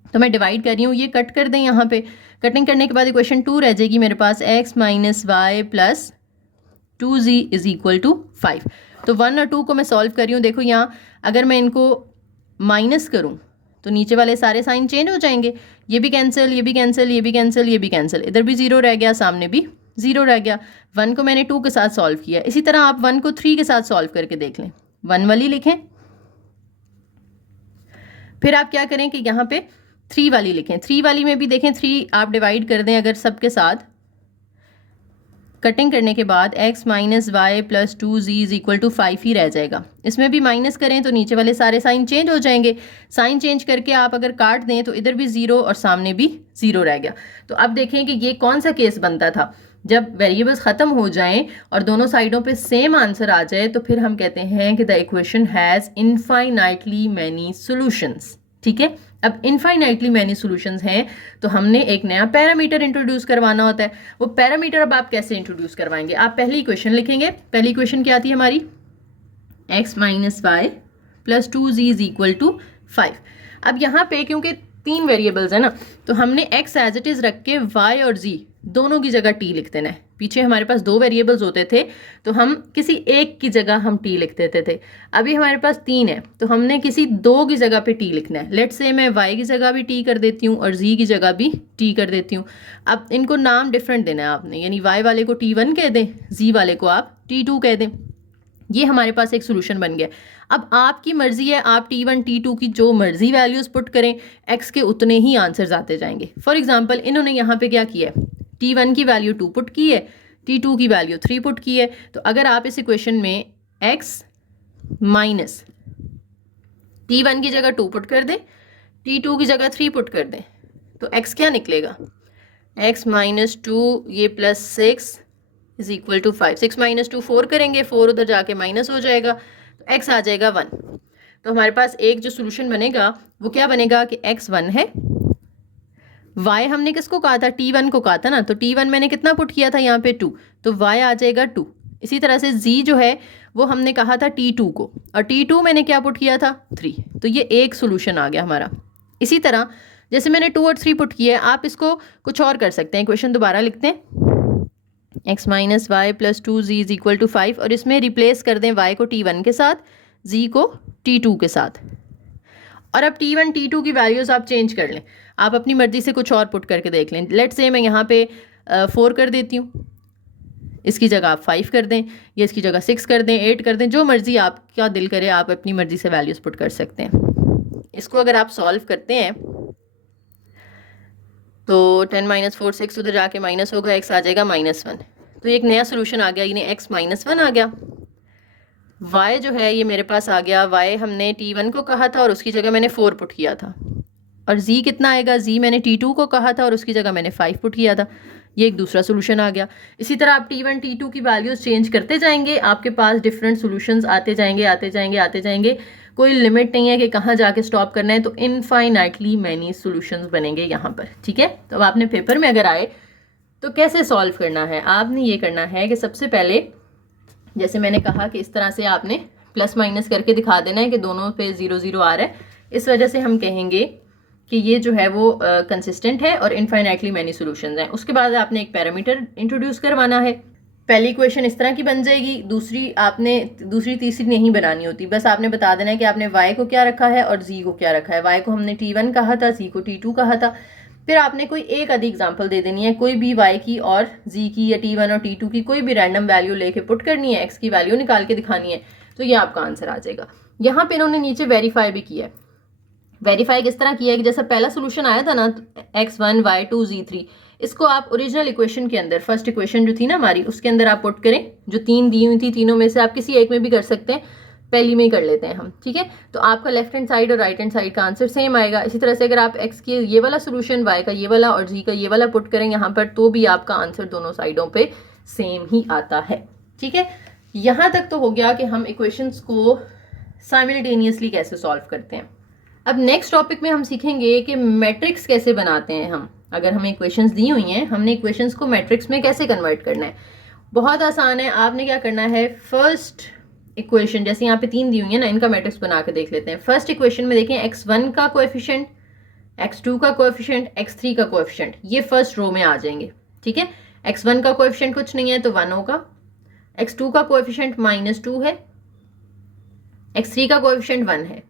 तो मैं डिवाइड कर रही हूँ, ये कट कर दें यहाँ पे, कटिंग करने के बाद इक्वेशन 2 रह जाएगी मेरे पास, x minus y plus 2z is equal to 5। तो 1 और 2 को मैं सॉल्व कर रही हूँ। देखो यहाँ अगर मैं इनको माइनस करूँ तो नीचे वाले सारे साइन चेंज हो जाएंगे, ये भी कैंसिल, ये भी कैंसिल, ये भी कैंसिल, ये भी कैंसिल, इधर भी 0 रह गया, सामने भी 0 रह गया। 1 को मैंने 2 के साथ सॉल्व किया, इसी तरह आप 1 को 3 के साथ सॉल्व करके देख लें। 1 वाली लिखें, फिर आप क्या करें कि यहाँ पे 3 वाली लिखें। 3 वाली में भी देखें 3 आप डिवाइड कर दें अगर सबके साथ, कटिंग करने के बाद x minus y plus 2z is equal to 5 ही रह जाएगा। इसमें भी माइनस करें तो नीचे वाले सारे साइन चेंज हो जाएंगे, साइन चेंज करके आप अगर काट दें तो इधर भी 0 और सामने भी 0 रह गया। तो अब देखें कि ये कौन सा केस बनता था, जब वेरिएबल्स ख़त्म हो जाएं और दोनों साइडों पे सेम आंसर आ जाए तो फिर हम कहते हैं कि the equation has infinitely many solutions. ठीक है, अब इनफाइनाइटली मैनी सॉल्यूशंस हैं तो हमने एक नया पैरामीटर इंट्रोड्यूस करवाना होता है। वो पैरामीटर अब आप कैसे इंट्रोड्यूस करवाएंगे, आप पहली इक्वेशन लिखेंगे। पहली इक्वेशन क्या आती है हमारी, x minus y plus 2z is equal to 5। अब यहाँ पे क्योंकि 3 वेरिएबल्स है ना, तो हमने x एज इट इज़ रख के y और z दोनों की जगह t लिख देना है। पीछे हमारे पास 2 वेरिएबल्स होते थे तो हम किसी एक की जगह हम t लिख देते थे। अभी हमारे पास 3 है तो हमने किसी 2 की जगह पे t लिखना है। लेट्स से मैं y की जगह भी t कर देती हूँ और z की जगह भी t कर देती हूँ। अब इनको नाम डिफरेंट देना है आपने, यानी y वाले को t1 कह दें, z वाले को आप t2 कह दें। ये हमारे पास एक सोल्यूशन बन गया। अब आपकी मर्जी है, आप t1 t2 की जो मर्जी वैल्यूज़ पुट करें, x के उतने ही आंसर्स आते जाएंगे। फॉर एग्जांपल इन्होंने यहाँ पे क्या किया है, t1 की वैल्यू 2 पुट की है, t2 की वैल्यू 3 पुट की है। तो अगर आप इस इक्वेशन में x माइनस t1 की जगह 2 पुट कर दें, t2 की जगह 3 पुट कर दें, तो x क्या निकलेगा, x माइनस 2 ये plus 6 is equal to 5। 6 minus 2 4 करेंगे, 4 उधर जाके माइनस हो जाएगा, तो x आ जाएगा 1। तो हमारे पास एक जो सोल्यूशन बनेगा वो क्या बनेगा कि x 1 है, y हमने किसको कहा था, t1 को कहा था ना, तो t1 मैंने कितना पुट किया था यहाँ पे 2, तो y आ जाएगा 2। इसी तरह से z जो है वो हमने कहा था t2 को, और t2 मैंने क्या पुट किया था 3, तो ये एक सोल्यूशन आ गया हमारा। इसी तरह जैसे मैंने 2 और 3 पुट किया है, आप इसको कुछ और कर सकते हैं। क्वेश्चन दोबारा लिखते हैं, x minus y plus 2z is equal to 5, और इसमें रिप्लेस कर दें y को t1 के साथ, z को t2 के साथ। और अब t1 t2 की वैल्यूज़ आप चेंज कर लें, आप अपनी मर्ज़ी से कुछ और पुट करके देख लें। लेट्स से मैं यहाँ पे 4 कर देती हूँ, इसकी जगह आप 5 कर दें, या इसकी जगह 6 कर दें, 8 कर दें, जो मर्ज़ी आपका दिल करे आप अपनी मर्ज़ी से वैल्यूज़ पुट कर सकते हैं। इसको अगर आप सॉल्व करते हैं तो 10 माइनस 4 6 उधर जाके माइनस होगा, x आ जाएगा -1। तो एक नया सोल्यूशन आ गया, यानी x -1 आ गया। y जो है ये मेरे पास आ गया, y हमने t1 को कहा था और उसकी जगह मैंने 4 पुट किया था। और z कितना आएगा, z मैंने t2 को कहा था और उसकी जगह मैंने 5 पुट किया था। ये एक दूसरा सोल्यूशन आ गया। इसी तरह आप t1 t2 की वैल्यूज़ चेंज करते जाएंगे, आपके पास डिफरेंट सोल्यूशंस आते जाएंगे आते जाएंगे आते जाएंगे। कोई लिमिट नहीं है कि कहाँ जाके स्टॉप करना है। तो इनफाइनाइटली मैनी सॉल्यूशंस बनेंगे यहाँ पर। ठीक है, तो अब आपने पेपर में अगर आए तो कैसे सॉल्व करना है, आपने ये करना है कि सबसे पहले जैसे मैंने कहा कि इस तरह से आपने प्लस माइनस करके दिखा देना है कि दोनों पे 0 0 आ रहा है। इस वजह से हम कहेंगे कि ये जो है वो कंसिस्टेंट है और इनफाइनाइटली मैनी सॉल्यूशंस हैं। उसके बाद आपने एक पैरामीटर इंट्रोड्यूस करवाना है। पहली इक्वेशन इस तरह की बन जाएगी, दूसरी तीसरी नहीं बनानी होती, बस आपने बता देना है कि आपने y को क्या रखा है और z को क्या रखा है। y को हमने t1 कहा था, z को t2 कहा था। फिर आपने कोई एक आधी एग्जांपल दे देनी है, कोई भी y की और z की या t1 और t2 की कोई भी रैंडम वैल्यू लेके पुट करनी है, x की वैल्यू निकाल के दिखानी है, तो ये आपका आंसर आ जाएगा। यहाँ पे इन्होंने नीचे वेरीफाई भी किया है। वेरीफाई किस तरह किया है कि जैसा पहला सोल्यूशन आया था ना x1 y2 z3, इसको आप ओरिजिनल इक्वेशन के अंदर, फर्स्ट इक्वेशन जो थी ना हमारी, उसके अंदर आप पुट करें। जो 3 दी हुई थी, तीनों में से आप किसी एक में भी कर सकते हैं, पहली में ही कर लेते हैं हम। ठीक है, तो आपका लेफ्ट हैंड साइड और राइट हैंड साइड का आंसर सेम आएगा। इसी तरह से अगर आप x के ये वाला सोल्यूशन, y का ये वाला और z का ये वाला पुट करें यहाँ पर, तो भी आपका आंसर दोनों साइडों पे सेम ही आता है। ठीक है, यहाँ तक तो हो गया कि हम इक्वेशंस को साइमल्टेनियसली कैसे सॉल्व करते हैं। अब नेक्स्ट टॉपिक में हम सीखेंगे कि मैट्रिक्स कैसे बनाते हैं हम। अगर हमें इक्वेशंस दी हुई हैं, हमने इक्वेशंस को मैट्रिक्स में कैसे कन्वर्ट करना है। बहुत आसान है। आपने क्या करना है, फर्स्ट इक्वेशन जैसे यहाँ पे 3 दी हुई है ना, इनका मैट्रिक्स बना के देख लेते हैं। फर्स्ट इक्वेशन में देखें x1 का कोएफिशिएंट, x2 का कोएफिशिएंट, x3 का कोएफिशिएंट, ये फर्स्ट रो में आ जाएंगे। ठीक है, x1 का कोएफिशिएंट कुछ नहीं है तो 1 होगा, x2 का कोएफिशिएंट -2 है, x3 का कोएफिशिएंट 1 है।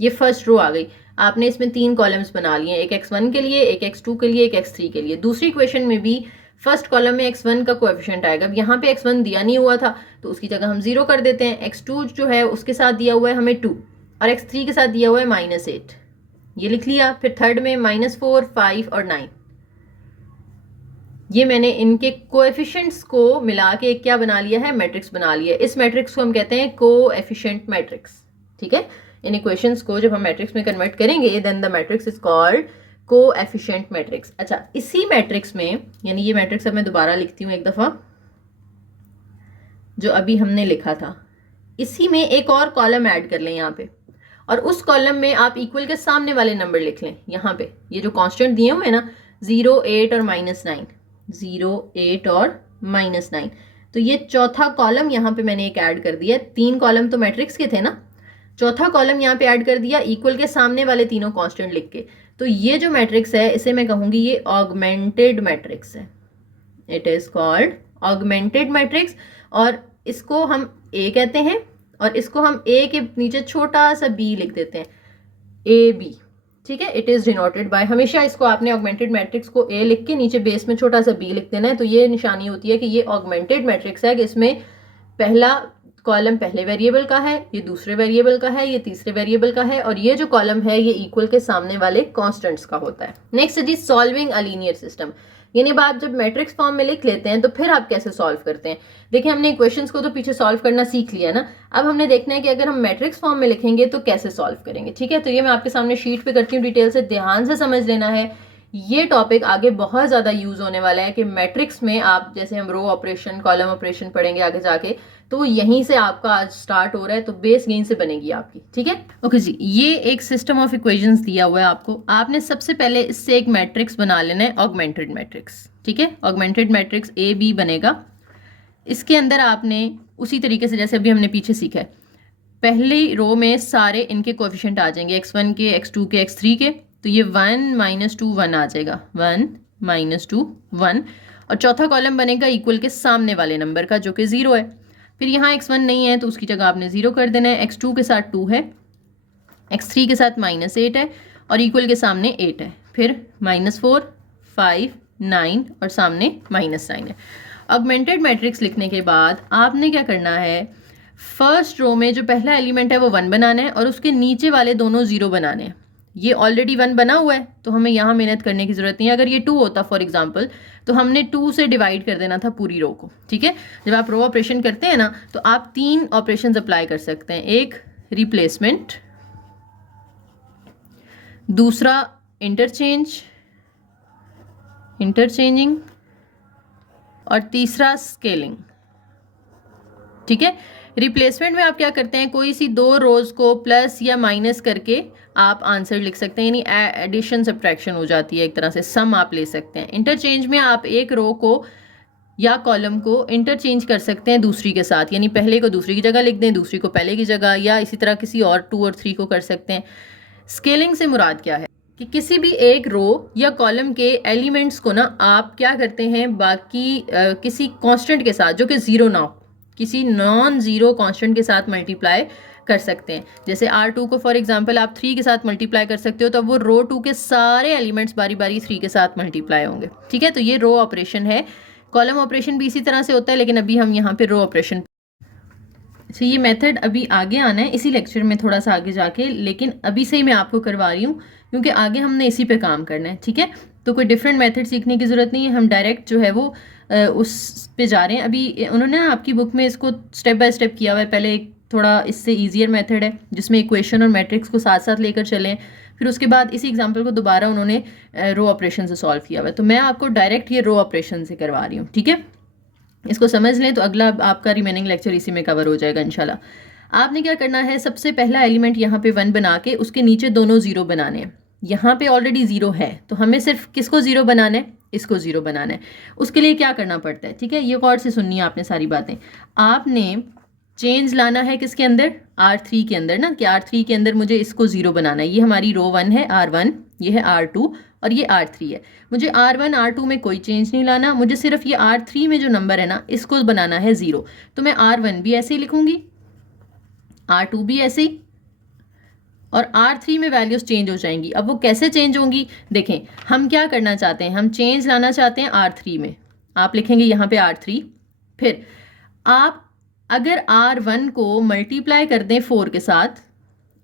ये फर्स्ट रो आ गई। आपने इसमें 3 कॉलम्स बना लिए, एक x1 के लिए, एक x2 के लिए, एक x3 के लिए। दूसरी इक्वेशन में भी फर्स्ट कॉलम में x1 का कोएफिशिएंट आएगा। अब यहाँ पे x1 दिया नहीं हुआ था तो उसकी जगह हम 0 कर देते हैं। x2 जो है उसके साथ दिया हुआ है हमें 2 और x3 के साथ दिया हुआ है -8, ये लिख लिया। फिर थर्ड में -4, 5 और 9, ये मैंने इनके कोएफिशिएंट्स को मिला के एक क्या बना लिया है, मैट्रिक्स बना लिया है। इस मैट्रिक्स को हम कहते हैं कोएफिशिएंट मैट्रिक्स। ठीक है, इन इक्वेशंस को जब हम मैट्रिक्स में कन्वर्ट करेंगे then the matrix is called coefficient matrix. अच्छा, इसी मैट्रिक्स में, यानी ये मैट्रिक्स अब मैं दोबारा लिखती हूँ एक दफा, जो अभी हमने लिखा था, इसी में एक और कॉलम ऐड कर लें यहाँ पे, और उस कॉलम में आप इक्वल के सामने वाले नंबर लिख लें। यहाँ पे ये जो कांस्टेंट दिए हुए हैं ना, 0, 8 और -9, 0, 8 और -9, तो ये चौथा कॉलम यहाँ पे मैंने एक ऐड कर दिया। 3 कॉलम तो मैट्रिक्स के थे ना, चौथा कॉलम यहाँ पे ऐड कर दिया इक्वल के सामने वाले तीनों कांस्टेंट लिख के। तो ये जो मैट्रिक्स है इसे मैं कहूंगी ये ऑगमेंटेड मैट्रिक्स है। It is called augmented matrix. और इसको हम ए कहते हैं और इसको हम ए के नीचे छोटा सा बी लिख देते हैं, ए बी। ठीक है, इट इज डिनोटेड बाय, हमेशा इसको आपने ऑगमेंटेड मैट्रिक्स को ए लिख के नीचे बेस में छोटा सा बी लिख देना है। तो ये निशानी होती है कि ये ऑगमेंटेड मैट्रिक्स है, कि इसमें पहला कॉलम पहले वेरिएबल का है, ये दूसरे वेरिएबल का है, ये तीसरे वेरिएबल का है, और ये जो कॉलम है ये इक्वल के सामने वाले कांस्टेंट्स का होता है। नेक्स्ट जी, सॉल्विंग अ लीनियर सिस्टम, यानी आप जब मैट्रिक्स फॉर्म में लिख लेते हैं तो फिर आप कैसे सॉल्व करते हैं। देखिए, हमने इक्वेशंस को तो पीछे सॉल्व करना सीख लिया ना, अब हमने देखना है कि अगर हम मैट्रिक्स फॉर्म में लिखेंगे तो कैसे सॉल्व करेंगे। ठीक है, तो ये मैं आपके सामने शीट पे करती हूँ, डिटेल से ध्यान से समझ लेना है। ये टॉपिक आगे बहुत ज़्यादा यूज होने वाला है कि मैट्रिक्स में आप, जैसे हम रो ऑपरेशन, कॉलम ऑपरेशन पढ़ेंगे आगे जाके, तो यहीं से आपका आज स्टार्ट हो रहा है, तो बेस यहीं से बनेगी आपकी। ठीक है, ओके जी, ये एक सिस्टम ऑफ इक्वेशंस दिया हुआ है आपको। आपने सबसे पहले इससे एक मैट्रिक्स बना लेना है, ऑगमेंटेड मैट्रिक्स। ठीक है, ऑगमेंटेड मैट्रिक्स ए बी बनेगा। इसके अंदर आपने उसी तरीके से जैसे अभी हमने पीछे सीखा है, पहली रो में सारे इनके कोएफिशिएंट आ जाएंगे, x1 के, x2 के, x3 के, तो ये 1 -2 1 आ जाएगा, 1 -2 1, और चौथा कॉलम बनेगा इक्वल के सामने वाले नंबर का जो कि 0 है। फिर यहाँ x1 नहीं है तो उसकी जगह आपने 0 कर देना है, x2 के साथ 2 है, x3 के साथ -8 है और इक्वल के सामने 8 है, फिर -4, 5, 9 और सामने -9 है। ऑगमेंटेड मैट्रिक्स लिखने के बाद आपने क्या करना है, फर्स्ट रो में जो पहला एलिमेंट है वो 1 बनाना है और उसके नीचे वाले दोनों 0 बनाने हैं। ये ऑलरेडी 1 बना हुआ है तो हमें यहाँ मेहनत करने की ज़रूरत नहीं है। अगर ये 2 होता फॉर एग्जांपल तो हमने 2 से डिवाइड कर देना था पूरी रो को। ठीक है, जब आप रो ऑपरेशन करते हैं ना तो आप 3 ऑपरेशंस अप्लाई कर सकते हैं, एक रिप्लेसमेंट, दूसरा इंटरचेंजिंग और तीसरा स्केलिंग। ठीक है, रिप्लेसमेंट में आप क्या करते हैं, कोई सी 2 रोज को प्लस या माइनस करके आप आंसर लिख सकते हैं, यानी एडिशन सब्ट्रैक्शन हो जाती है, एक तरह से सम आप ले सकते हैं। इंटरचेंज में आप एक रो को या कॉलम को इंटरचेंज कर सकते हैं दूसरी के साथ, यानी पहले को दूसरी की जगह लिख दें, दूसरी को पहले की जगह, या इसी तरह किसी और 2 और 3 को कर सकते हैं। स्केलिंग से मुराद क्या है कि किसी भी एक रो या कॉलम के एलिमेंट्स को ना आप क्या करते हैं, बाकी किसी कांस्टेंट के साथ जो कि 0 ना हो, किसी नॉन ज़ीरो कांस्टेंट के साथ मल्टीप्लाई कर सकते हैं। जैसे R2 को फॉर एग्जांपल आप 3 के साथ मल्टीप्लाई कर सकते हो, तो वो रो 2 के सारे एलिमेंट्स बारी बारी 3 के साथ मल्टीप्लाई होंगे। ठीक है, तो ये रो ऑपरेशन है। कॉलम ऑपरेशन भी इसी तरह से होता है, लेकिन अभी हम यहाँ पे रो ऑपरेशन, अच्छा ये मेथड अभी आगे आना है इसी लेक्चर में, थोड़ा सा आगे जाके, लेकिन अभी से ही मैं आपको करवा रही हूँ क्योंकि आगे हमने इसी पे काम करना है। ठीक है, तो कोई डिफरेंट मेथड सीखने की ज़रूरत नहीं है, हम डायरेक्ट जो है वो उस पे जा रहे हैं। अभी उन्होंने आपकी बुक में इसको स्टेप बाय स्टेप किया हुआ है। पहले एक थोड़ा इससे ईजियर मेथड है जिसमें इक्वेशन और मैट्रिक्स को साथ साथ लेकर चलें, फिर उसके बाद इसी एग्जाम्पल को दोबारा उन्होंने रो ऑपरेशन से सॉल्व किया हुआ है। तो मैं आपको डायरेक्ट ये रो ऑपरेशन से करवा रही हूँ। ठीक है, इसको समझ लें तो अगला आपका रिमेनिंग लेक्चर इसी में कवर हो जाएगा इंशाल्लाह। आपने क्या करना है, सबसे पहला एलिमेंट यहाँ पे 1 बना के उसके नीचे दोनों 0 बनाने हैं। यहाँ पे ऑलरेडी 0 है तो हमें सिर्फ किसको 0 बनाना है, इसको 0 बनाना है। उसके लिए क्या करना पड़ता है, ठीक है, ये गौर से सुननी है आपने सारी बातें। आपने चेंज लाना है किसके अंदर, R3 के अंदर ना, कि R3 के अंदर मुझे इसको 0 बनाना है। ये हमारी रो 1 है R1, ये है R2 और ये R3 है। मुझे R1 R2 में कोई चेंज नहीं लाना, मुझे सिर्फ ये R3 में जो नंबर है ना इसको बनाना है 0। तो मैं R1 भी ऐसे ही लिखूंगी, R2 भी ऐसे ही, और R3 में वैल्यूज चेंज हो जाएंगी। अब वो कैसे चेंज होंगी, देखें हम क्या करना चाहते हैं, हम चेंज लाना चाहते हैं R3 में। आप लिखेंगे यहाँ पे R3, फिर आप अगर R1 को मल्टीप्लाई कर दें 4 के साथ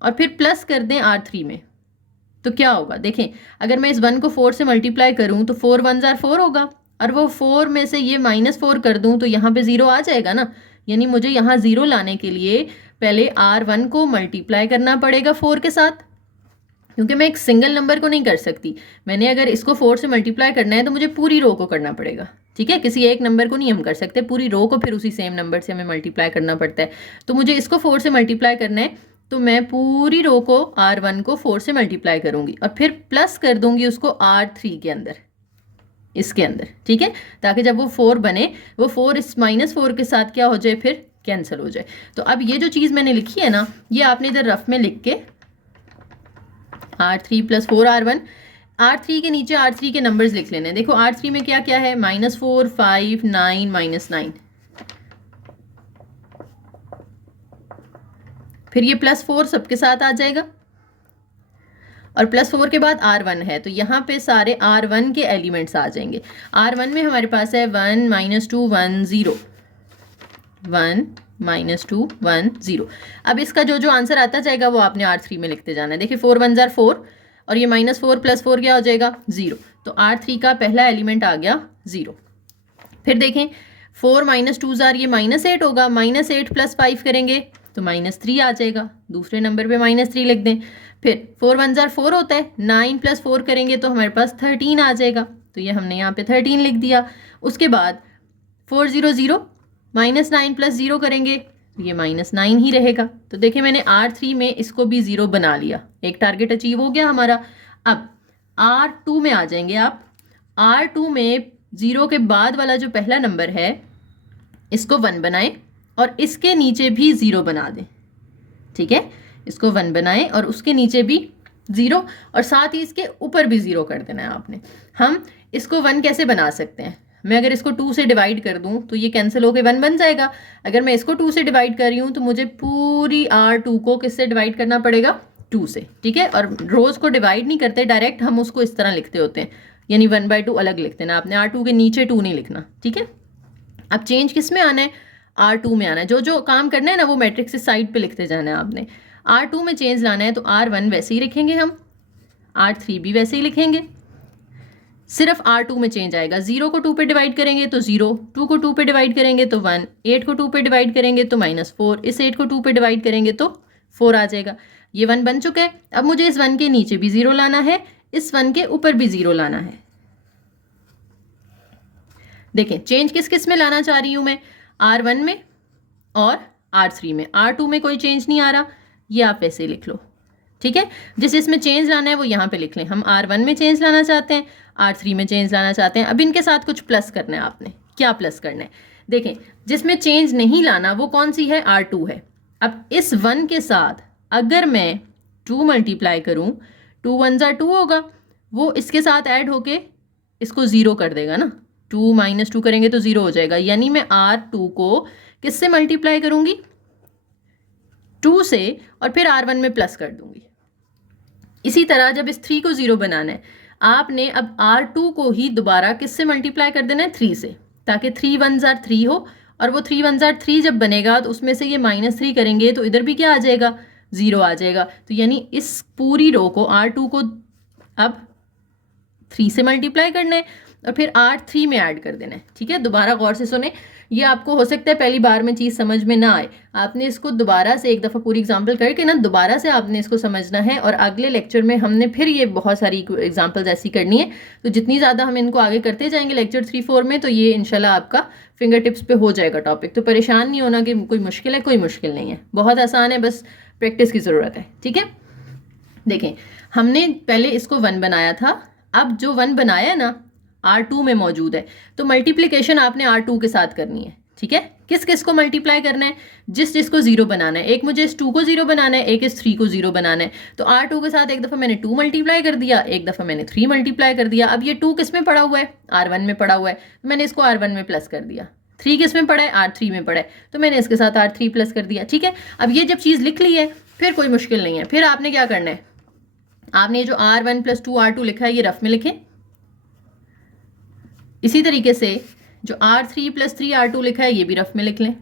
और फिर प्लस कर दें R3 में तो क्या होगा, देखें अगर मैं इस 1 को 4 से मल्टीप्लाई करूं तो 4 1 जार 4 होगा, और वो 4 में से ये -4 कर दूं तो यहाँ पे 0 आ जाएगा ना। यानी मुझे यहाँ 0 लाने के लिए पहले R1 को मल्टीप्लाई करना पड़ेगा 4 के साथ, क्योंकि मैं एक सिंगल नंबर को नहीं कर सकती। मैंने अगर इसको 4 से मल्टीप्लाई करना है तो मुझे पूरी रो को करना पड़ेगा, ठीक है, किसी एक नंबर को नहीं हम कर सकते, पूरी रो को फिर उसी सेम नंबर से हमें मल्टीप्लाई करना पड़ता है। तो मुझे इसको 4 से मल्टीप्लाई करना है तो मैं पूरी रो को R1 को 4 से मल्टीप्लाई करूंगी और फिर प्लस कर दूंगी उसको R3 के अंदर, इसके अंदर, ठीक है, ताकि जब वो 4 बने वो 4 इस -4 के साथ क्या हो जाए, फिर कैंसिल हो जाए। तो अब ये जो चीज़ मैंने लिखी है ना, ये आपने इधर रफ में लिख के R3 + 4 R1, R3 के नीचे R3 के नंबर्स लिख लेने। देखो R3 में क्या क्या है, -4 5 9 -9, फिर ये +4 सबके साथ आ जाएगा, और +4 के बाद R1 है तो यहाँ पे सारे R1 के एलिमेंट्स आ जाएंगे। R1 में हमारे पास है 1 -2 1 0, 1 -2 1 0। अब इसका जो जो आंसर आता जाएगा वो आपने R3 में लिखते जाना है। देखिए 4 1 जार 4 और ये -4 + 4 क्या हो जाएगा, 0। तो R3 का पहला एलिमेंट आ गया 0। फिर देखें 4 -2 जार ये -8 होगा, -8 + 5 करेंगे तो -3 आ जाएगा, दूसरे नंबर पे -3 लिख दें। फिर 4 1 जार 4 होता है, 9 + 4 करेंगे तो हमारे पास 13 आ जाएगा, तो ये हमने यहाँ पे 13 लिख दिया। उसके बाद 4 0 0 -9 + 0 करेंगे तो ये -9 ही रहेगा। तो देखिए मैंने R3 में इसको भी 0 बना लिया, एक टारगेट अचीव हो गया हमारा। अब R2 में आ जाएंगे आप, R2 में 0 के बाद वाला जो पहला नंबर है इसको 1 बनाएं और इसके नीचे भी 0 बना दें, ठीक है, इसको 1 बनाएं और उसके नीचे भी 0 और साथ ही इसके ऊपर भी 0 कर देना है आपने। हम इसको 1 कैसे बना सकते हैं, मैं अगर इसको 2 से डिवाइड कर दूं तो ये कैंसिल होकर 1 बन जाएगा। अगर मैं इसको 2 से डिवाइड कर रही हूं तो मुझे पूरी R2 को किससे डिवाइड करना पड़ेगा, 2 से, ठीक है। और रोज को डिवाइड नहीं करते डायरेक्ट, हम उसको इस तरह लिखते होते हैं, यानी 1/2 अलग लिखते हैं ना, आपने R2 के नीचे 2 नहीं लिखना, ठीक है। अब चेंज किस में आना है, R2 में आना है। जो जो काम करना है ना वो मैट्रिक्स से साइड पे लिखते जाना है आपने। R2 में चेंज लाना है तो R1 वैसे ही लिखेंगे हम, R3 भी वैसे ही लिखेंगे, सिर्फ R2 में चेंज आएगा। 0 को 2 पे डिवाइड करेंगे तो 0, 2 को 2 पे डिवाइड करेंगे तो 1, 8 को 2 पे डिवाइड करेंगे तो -4, इस 8 को 2 पे डिवाइड करेंगे तो 4 आ जाएगा। ये 1 बन चुका है। अब मुझे इस 1 के नीचे भी 0 लाना है, इस 1 के ऊपर भी 0 लाना है। देखें चेंज किस किस में लाना चाह रही हूँ मैं, R1 में और R3 में। R2 में कोई चेंज नहीं आ रहा, ये आप वैसे लिख लो, ठीक है। जिस इसमें चेंज लाना है वो यहाँ पे लिख लें। हम R1 में चेंज लाना चाहते हैं, R3 में चेंज लाना चाहते हैं। अब इनके साथ कुछ प्लस करना है आपने। क्या प्लस करना है, देखें जिसमें चेंज नहीं लाना वो कौन सी है, R2 है। अब इस 1 के साथ अगर मैं 2 मल्टीप्लाई करूँ, 2 1 जार 2 होगा, वो इसके साथ ऐड होके इसको 0 कर देगा ना, 2 - 2 करेंगे तो 0 हो जाएगा। यानी मैं R2 को किससे मल्टीप्लाई करूँगी, 2 से, और फिर R1 में प्लस कर दूंगी। इसी तरह जब इस 3 को 0 बनाना है आपने अब R2 को ही दोबारा किससे मल्टीप्लाई कर देना है, 3 से, ताकि 3 1 जार 3 हो, और वो 3 1 जार 3 जब बनेगा तो उसमें से ये -3 करेंगे तो इधर भी क्या आ जाएगा, 0 आ जाएगा। तो यानी इस पूरी रो को R2 को अब 3 से मल्टीप्लाई करना है। और फिर R3 में ऐड कर देना है। ठीक है, दोबारा गौर से सुने, ये आपको हो सकता है पहली बार में चीज़ समझ में ना आए, आपने इसको दोबारा से एक दफ़ा पूरी एग्जांपल करके ना दोबारा से आपने इसको समझना है, और अगले लेक्चर में हमने फिर ये बहुत सारी एग्जांपल्स ऐसी करनी है। तो जितनी ज़्यादा हम इनको आगे करते जाएंगे लेक्चर 3-4 में, तो ये इंशाल्लाह आपका फिंगर टिप्स पे हो जाएगा टॉपिक। तो परेशान नहीं होना कि कोई मुश्किल है, कोई मुश्किल नहीं है, बहुत आसान है, बस प्रैक्टिस की ज़रूरत है। ठीक है, देखें हमने पहले इसको 1 बनाया था, अब जो 1 बनाया है ना R2 में मौजूद है, तो मल्टीप्लिकेशन आपने R2 के साथ करनी है। ठीक है, किस किस को मल्टीप्लाई करना है, जिस जिसको 0 बनाना है। एक मुझे इस 2 को 0 बनाना है, एक इस 3 को 0 बनाना है। तो R2 के साथ एक दफ़ा मैंने 2 मल्टीप्लाई कर दिया, एक दफ़ा मैंने 3 मल्टीप्लाई कर दिया। अब ये 2 किस में पड़ा हुआ है, R1 में पड़ा हुआ है, तो मैंने इसको R1 में प्लस कर दिया। 3 किस में पड़ा है, R3 में पड़ा है, तो मैंने इसके साथ R3 प्लस कर दिया। ठीक है, अब ये जब चीज़ लिख ली है फिर कोई मुश्किल नहीं है। फिर आपने क्या करना है, आपने जो R1 + 2 R2 लिखा है ये रफ में लिखें। इसी तरीके से जो R3 + 3 R2 लिखा है ये भी रफ में लिख लें,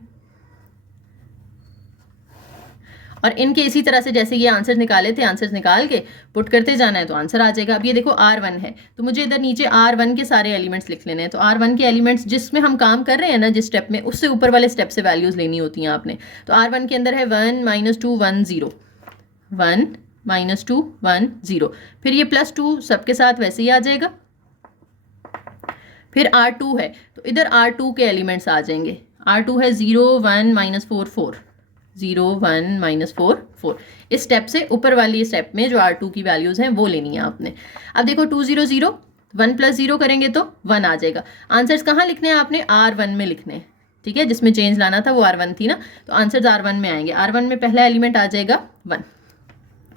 और इनके इसी तरह से जैसे ये आंसर निकाले थे, आंसर निकाल के पुट करते जाना है तो आंसर आ जाएगा। अब ये देखो R1 है, तो मुझे इधर नीचे R1 के सारे एलिमेंट्स लिख लेने हैं। तो R1 के एलिमेंट्स जिसमें हम काम कर रहे हैं ना, जिस स्टेप में, उससे ऊपर वाले स्टेप से वैल्यूज़ लेनी होती हैं आपने। तो R1 के अंदर है 1 - 2 1 0, 1 - 2 1 0, फिर ये +2 सबके साथ वैसे ही आ जाएगा। फिर R2 है, तो इधर R2 के एलिमेंट्स आ जाएंगे। R2 है 0 1 - 4 4, 0 1 - 4 4। इस स्टेप से ऊपर वाली स्टेप में जो R2 की वैल्यूज़ हैं वो लेनी है आपने। अब देखो 2 0 0, 1 + 0 करेंगे तो 1 आ जाएगा। आंसर्स कहाँ लिखने हैं आपने, R1 में लिखने हैं। ठीक है, जिसमें चेंज लाना था वो R1 थी ना, तो आंसर्स R1 में आएंगे। R1 में पहला एलिमेंट आ जाएगा 1,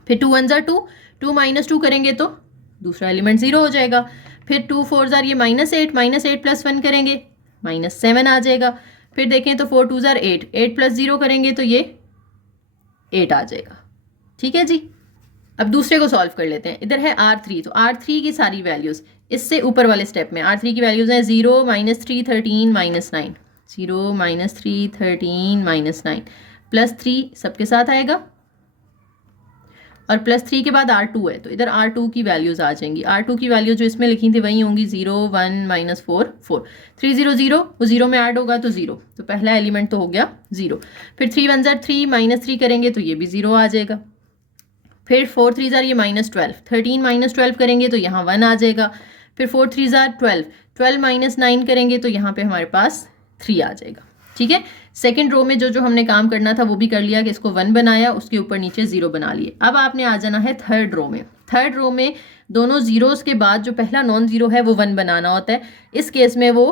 फिर 2 1 2, 2 - 2 करेंगे तो दूसरा एलिमेंट 0 हो जाएगा। फिर 2 4 ये -8, -8 + 1 करेंगे -7 आ जाएगा। फिर देखें तो 4 2 8, 8 + 0 करेंगे तो ये 8 आ जाएगा। ठीक है जी, अब दूसरे को सॉल्व कर लेते हैं। इधर है R3, तो R3 की सारी वैल्यूज़ इससे ऊपर वाले स्टेप में R3 की वैल्यूज़ हैं 0 - 3 13 -9, 0 - 3 13 -9, +3 सबके साथ आएगा, और +3 के बाद R2 है, तो इधर R2 की वैल्यूज़ आ जाएंगी। R2 की वैल्यूज़ जो इसमें लिखी थी वही होंगी 0 1 - 4 4, 3 0 0, वो 0 में ऐड होगा तो 0, तो पहला एलिमेंट तो हो गया 0। फिर 3 1 3 -3 करेंगे तो ये भी 0 आ जाएगा। फिर 4 3 ये -12, 13 -12 करेंगे तो यहाँ 1 आ जाएगा। फिर 4 3 12, 12 - 9 करेंगे तो यहाँ पे हमारे पास 3 आ जाएगा। ठीक है, सेकंड रो में जो जो हमने काम करना था वो भी कर लिया कि इसको 1 बनाया, उसके ऊपर नीचे 0 बना लिए। अब आपने आ जाना है थर्ड रो में। थर्ड रो में दोनों जीरोस के बाद जो पहला नॉन ज़ीरो है वो 1 बनाना होता है। इस केस में वो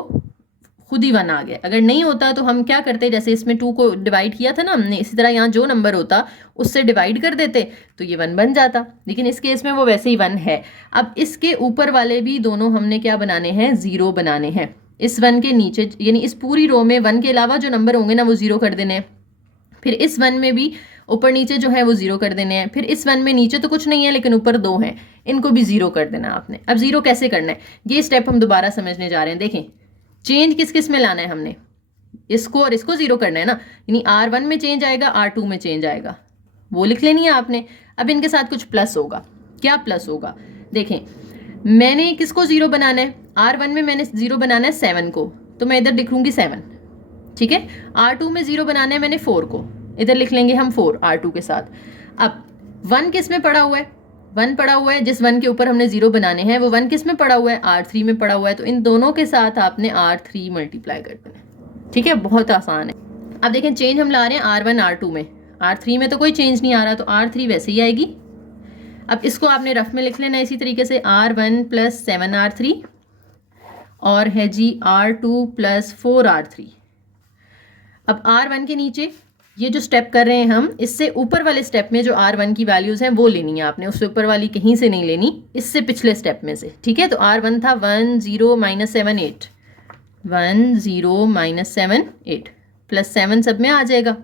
खुद ही 1 आ गया। अगर नहीं होता तो हम क्या करते, जैसे इसमें 2 को डिवाइड किया था ना हमने, इसी तरह यहाँ जो नंबर होता उससे डिवाइड कर देते तो ये 1 बन जाता, लेकिन इस केस में वो वैसे ही 1 है। अब इसके ऊपर वाले भी दोनों हमने क्या बनाने हैं, 0 बनाने हैं। इस 1 के नीचे, यानी इस पूरी रो में 1 के अलावा जो नंबर होंगे ना वो 0 कर देने हैं। फिर इस 1 में भी ऊपर नीचे जो है वो 0 कर देने हैं। फिर इस 1 में नीचे तो कुछ नहीं है लेकिन ऊपर 2 हैं, इनको भी 0 कर देना आपने। अब 0 कैसे करना है ये स्टेप हम दोबारा समझने जा रहे हैं। देखें चेंज किस किस में लाना है हमने, इसको और इसको 0 करना है ना, यानी R1 में चेंज आएगा, R2 में चेंज आएगा, वो लिख लेनी है आपने। अब इनके साथ कुछ प्लस होगा। क्या प्लस होगा, देखें मैंने किसको 0 बनाना है, R1 में मैंने 0 बनाना है 7 को, तो मैं इधर लिखूंगी 7। ठीक है, R2 में 0 बनाना है मैंने 4 को, इधर लिख लेंगे हम 4 R2 के साथ। अब 1 किस में पड़ा हुआ है, 1 पड़ा हुआ है, जिस 1 के ऊपर हमने 0 बनाने हैं वो 1 किस में पड़ा हुआ है, R3 में पड़ा हुआ है, तो इन दोनों के साथ आपने R3 मल्टीप्लाई कर देना है। ठीक है, बहुत आसान है। अब देखें चेंज हम ला रहे हैं R1 R2 में, R3 में तो कोई चेंज नहीं आ रहा, तो R3 वैसे ही आएगी। अब इसको आपने रफ में लिख लेना है इसी तरीके से, R1 + 7 R3 और है जी R2 + 4 R3। अब R1 के नीचे ये जो स्टेप कर रहे हैं हम, इससे ऊपर वाले स्टेप में जो R1 की वैल्यूज़ हैं वो लेनी है आपने, उससे ऊपर वाली कहीं से नहीं लेनी, इससे पिछले स्टेप में से। ठीक है, तो R1 था 1 0 - 7 8, 1 0 - 7 8 +7 सब में आ जाएगा,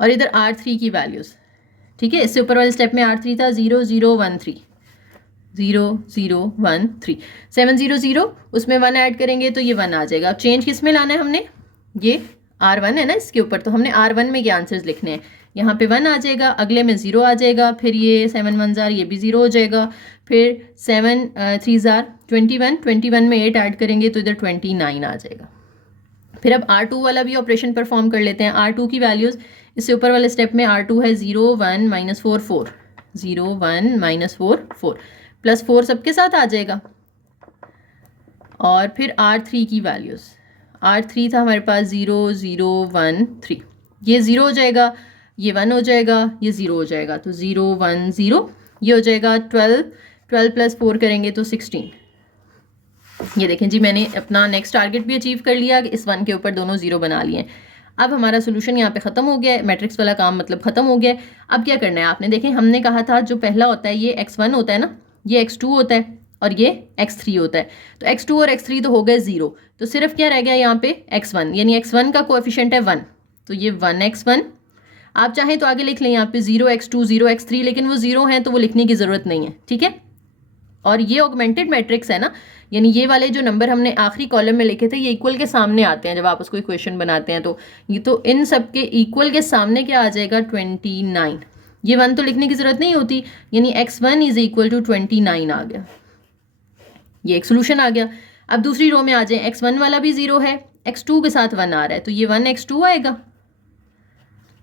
और इधर R3 की वैल्यूज़। ठीक है, इससे ऊपर वाले स्टेप में R3 था 0 0 1 3, 0 0 1 3, 7 0 0, उसमें 1 ऐड करेंगे तो ये 1 आ जाएगा। अब चेंज किस में लाना है हमने, ये R1 है ना इसके ऊपर, तो हमने R1 में ये आंसर्स लिखने हैं। यहाँ पे 1 आ जाएगा, अगले में 0 आ जाएगा, फिर ये 7 1 ये भी 0 हो जाएगा, फिर 7 3 ज़ार 21, 21 में 8 ऐड करेंगे तो इधर 29 आ जाएगा। फिर अब R2 वाला भी ऑपरेशन परफॉर्म कर लेते हैं। R2 की वैल्यूज़ इससे ऊपर वाले स्टेप में R2 है 0 1 -4 4, 0 1 -4 4 प्लस 4 सबके साथ आ जाएगा। और फिर R3 की वैल्यूज़, R3 था हमारे पास 0 0 1 3, ये 0 हो जाएगा, ये 1 हो जाएगा, ये 0 हो जाएगा, तो 0 1 0, ये हो जाएगा 12, 12 प्लस 4 करेंगे तो 16। ये देखें जी, मैंने अपना नेक्स्ट टारगेट भी अचीव कर लिया कि इस 1 के ऊपर दोनों 0 बना लिए। अब हमारा सोल्यूशन यहाँ पे ख़त्म हो गया है, मैट्रिक्स वाला काम मतलब ख़त्म हो गया है। अब क्या करना है आपने, देखें हमने कहा था जो पहला होता है ये x1 होता है ना, ये x2 होता है और ये x3 होता है। तो x2 और x3 तो हो गए 0, तो सिर्फ क्या रह गया यहाँ पे x1, यानी x1 का कोएफिशिएंट है 1, तो ये 1x1। आप चाहें तो आगे लिख लें यहाँ पे 0x2 0x3, लेकिन वो 0 हैं तो वो लिखने की ज़रूरत नहीं है, ठीक है। और ये ऑगमेंटेड मैट्रिक्स है ना, यानी ये वाले जो नंबर हमने आखिरी कॉलम में लिखे थे ये इक्वल के सामने आते हैं जब आप उसको इक्वेशन बनाते हैं। तो ये तो इन सब के इक्वल के सामने क्या आ जाएगा 29, ये 1 तो लिखने की ज़रूरत नहीं होती, यानी x1 इज इक्वल टू 29 आ गया, ये एक सोल्यूशन आ गया। अब दूसरी रो में आ जाए, x1 वाला भी 0 है, x2 के साथ 1 आ रहा है तो ये 1x2 आएगा,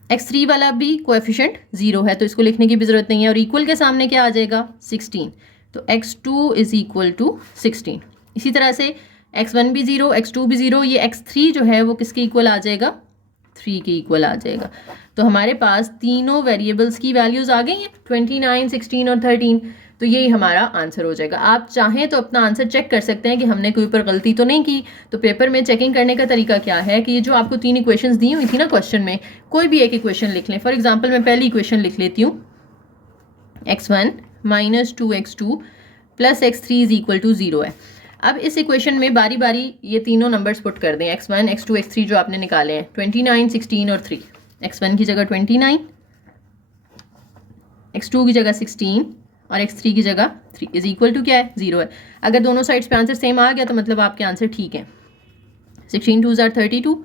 x3 वाला भी कोएफिशिएंट 0 है तो इसको लिखने की भी ज़रूरत नहीं है, और इक्वल के सामने क्या आ जाएगा 16, तो x2 इज इक्वल टू 16। इसी तरह से x1 भी 0, x2 भी 0, ये x3 जो है वो किसके इक्वल आ जाएगा 3 के इक्वल आ जाएगा। तो हमारे पास तीनों वेरिएबल्स की वैल्यूज़ आ गई हैं 29, 16 और 13, तो यही हमारा आंसर हो जाएगा। आप चाहें तो अपना आंसर चेक कर सकते हैं कि हमने कोई ऊपर गलती तो नहीं की। तो पेपर में चेकिंग करने का तरीका क्या है कि ये जो आपको 3 इक्वेशंस दी हुई थी ना क्वेश्चन में, कोई भी एक इक्वेशन लिख लें। फॉर एग्जांपल मैं पहली इक्वेशन लिख लेती हूँ, x1 minus 2x2 plus x3 is equal to 0 है। अब इस इक्वेशन में बारी बारी ये तीनों नंबर्स पुट कर दें, x1 x2 x3 जो आपने निकाले हैं, 29 16 और 3। x1 की जगह 29, x2 की जगह 16 और x3 की जगह 3 इज इक्वल टू क्या है 0 है। अगर दोनों साइड्स पे आंसर सेम आ गया तो मतलब आपके आंसर ठीक है। 16 2 ज़ार 32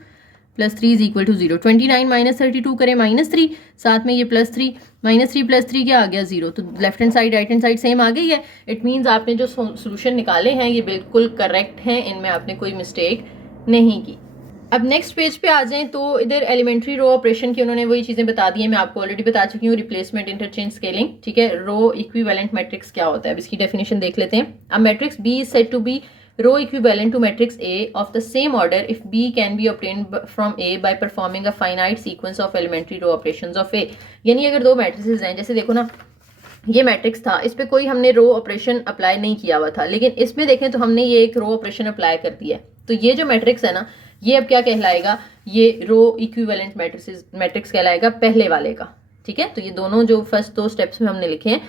plus 3 is equal to 0। 29 minus 32 करें -3, साथ में ये +3, -3 प्लस 3 क्या आ गया 0। तो left hand side right hand side same आ गई है। इट मीन्स आपने जो सोल्यूशन निकाले हैं ये बिल्कुल करेक्ट हैं, इनमें आपने कोई मिस्टेक नहीं की। अब नेक्स्ट पेज पे आ जाएं तो इधर एलिमेंट्री रो ऑपरेशन की उन्होंने वही चीज़ें बता दी हैं, मैं आपको ऑलरेडी बता चुकी हूँ, रिप्लेसमेंट इंटरचेंज स्केलिंग, ठीक है। रो इक्विवेलेंट मैट्रिक्स क्या होता है अब इसकी डेफिनेशन देख लेते हैं। अब matrix B is said to be row equivalent to matrix A of the same order if B can be obtained from A by performing a finite sequence of elementary row operations of A। यानी अगर दो matrices हैं, जैसे देखो ना ये matrix था, इस पे कोई हमने रो ऑपरेशन अप्लाई नहीं किया हुआ था, लेकिन इसमें देखें तो हमने ये एक रो ऑपरेशन अप्लाई कर दिया है। तो ये जो मैट्रिक्स है ना, ये अब क्या कहलाएगा, ये रो इक्विवेलेंट मैट्रिक्स कहलाएगा पहले वाले का, ठीक है। तो ये दोनों जो फर्स्ट 2 स्टेप्स में हमने लिखे हैं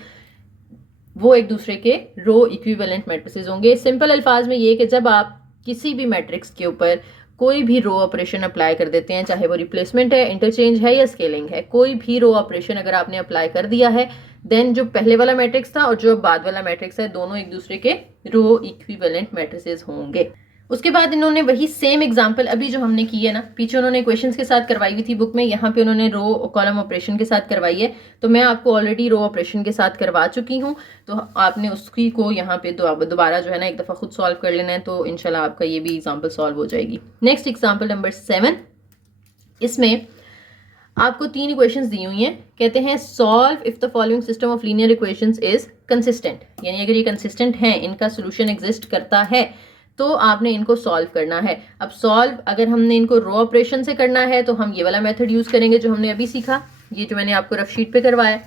वो एक दूसरे के रो इक्विवेलेंट मैट्रिसेस होंगे। सिंपल अल्फाज में ये कि जब आप किसी भी मैट्रिक्स के ऊपर कोई भी रो ऑपरेशन अप्लाई कर देते हैं, चाहे वो रिप्लेसमेंट है, इंटरचेंज है या स्केलिंग है, कोई भी रो ऑपरेशन अगर आपने अप्लाई कर दिया है, देन जो पहले वाला मैट्रिक्स था और जो बाद वाला मैट्रिक्स है, दोनों एक दूसरे के रो इक्विवेलेंट मैट्रिसेस होंगे। उसके बाद इन्होंने वही सेम एग्जांपल अभी जो हमने की है ना, पीछे उन्होंने क्वेश्चंस के साथ करवाई हुई थी बुक में, यहाँ पे उन्होंने रो कॉलम ऑपरेशन के साथ करवाई है। तो मैं आपको ऑलरेडी रो ऑपरेशन के साथ करवा चुकी हूँ, तो आपने उसकी को यहाँ पे दोबारा जो है ना एक दफ़ा खुद सॉल्व कर लेना है, तो इंशाल्लाह आपका ये भी एग्जाम्पल सॉल्व हो जाएगी। नेक्स्ट एग्जाम्पल नंबर 7, इसमें आपको 3 इक्वेशंस दी हुई हैं। कहते हैं solve if the following system of linear equations is consistent, यानी अगर ये कंसिस्टेंट है, इनका सोल्यूशन एग्जिस्ट करता है तो आपने इनको सॉल्व करना है। अब सॉल्व अगर हमने इनको रो ऑपरेशन से करना है तो हम ये वाला मेथड यूज़ करेंगे जो हमने अभी सीखा, ये जो मैंने आपको रफ शीट पे करवाया।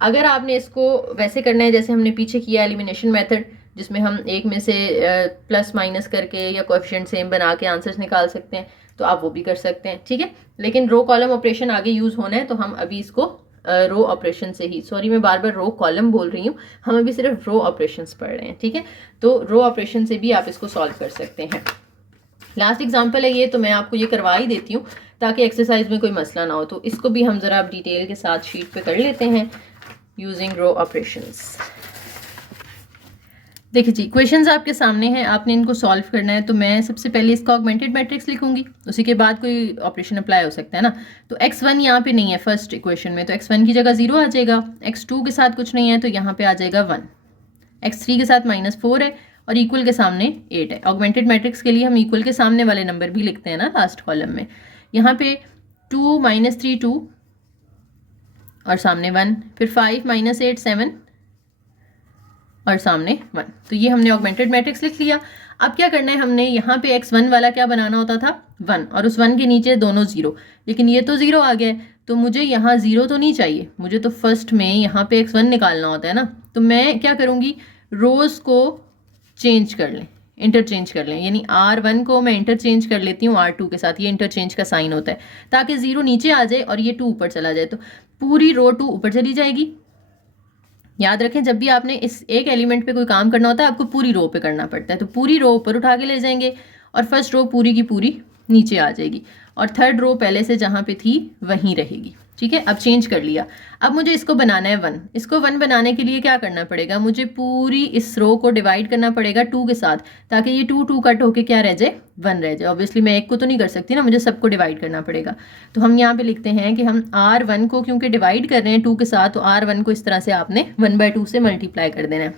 अगर आपने इसको वैसे करना है जैसे हमने पीछे किया एलिमिनेशन मेथड, जिसमें हम एक में से प्लस माइनस करके या कोएफिशिएंट सेम बना के आंसर्स निकाल सकते हैं, तो आप वो भी कर सकते हैं, ठीक है। लेकिन रो कॉलम ऑपरेशन आगे यूज़ होना है, तो हम अभी इसको रो ऑपरेशन से ही, सॉरी मैं बार बार रो कॉलम बोल रही हूँ, हम अभी सिर्फ रो ऑपरेशंस पढ़ रहे हैं, ठीक है। तो रो ऑपरेशन से भी आप इसको सॉल्व कर सकते हैं। लास्ट एग्जांपल है ये, तो मैं आपको ये करवा ही देती हूँ ताकि एक्सरसाइज में कोई मसला ना हो। तो इसको भी हम ज़रा डिटेल के साथ शीट पे कर लेते हैं यूजिंग रो ऑपरेशंस। देखिए जी, क्वेश्चंस आपके सामने हैं, आपने इनको सॉल्व करना है। तो मैं सबसे पहले इसका ऑगमेंटेड मैट्रिक्स लिखूंगी, उसी के बाद कोई ऑपरेशन अप्लाई हो सकता है ना। तो x1 यहाँ पे नहीं है फर्स्ट इक्वेशन में, तो x1 की जगह 0 आ जाएगा। x2 के साथ कुछ नहीं है तो यहाँ पे आ जाएगा 1। x3 के साथ -4 है और इक्वल के सामने 8 है। ऑगमेंटेड मैट्रिक्स के लिए हम इक्वल के सामने वाले नंबर भी लिखते हैं ना लास्ट कॉलम में। यहाँ पे 2 -3 2 और सामने 1, फिर 5 -8 7 और सामने 1। तो ये हमने ऑगमेंटेड मैट्रिक्स लिख लिया। अब क्या करना है, हमने यहाँ पे x1 वाला क्या बनाना होता था 1, और उस 1 के नीचे दोनों 0, लेकिन ये तो 0 आ गया है, तो मुझे यहाँ 0 तो नहीं चाहिए, मुझे तो फर्स्ट में यहाँ पे x1 निकालना होता है ना। तो मैं क्या करूँगी, रोज़ को चेंज कर लें, इंटरचेंज कर लें, यानी R1 को मैं इंटरचेंज कर लेती हूँ R2 के साथ। ये इंटरचेंज का साइन होता है ताकि 0 नीचे आ जाए और ये 2 ऊपर चला जाए, तो पूरी रो 2 ऊपर चली जाएगी। याद रखें, जब भी आपने इस एक एलिमेंट पे कोई काम करना होता है आपको पूरी रो पे करना पड़ता है। तो पूरी रो ऊपर उठा के ले जाएंगे और फर्स्ट रो पूरी की पूरी नीचे आ जाएगी और थर्ड रो पहले से जहाँ पे थी वहीं रहेगी। ठीक है, अब चेंज कर लिया। अब मुझे इसको बनाना है 1। इसको 1 बनाने के लिए क्या करना पड़ेगा, मुझे पूरी इस रो को डिवाइड करना पड़ेगा 2 के साथ, ताकि ये 2 2 कट होके क्या रह जाए, 1 रह जाए। ऑब्वियसली मैं एक को तो नहीं कर सकती ना, मुझे सबको डिवाइड करना पड़ेगा। तो हम यहाँ पे लिखते हैं कि हम R1 को क्योंकि डिवाइड कर रहे हैं 2 के साथ, तो R1 को इस तरह से आपने 1/2 से मल्टीप्लाई कर देना है।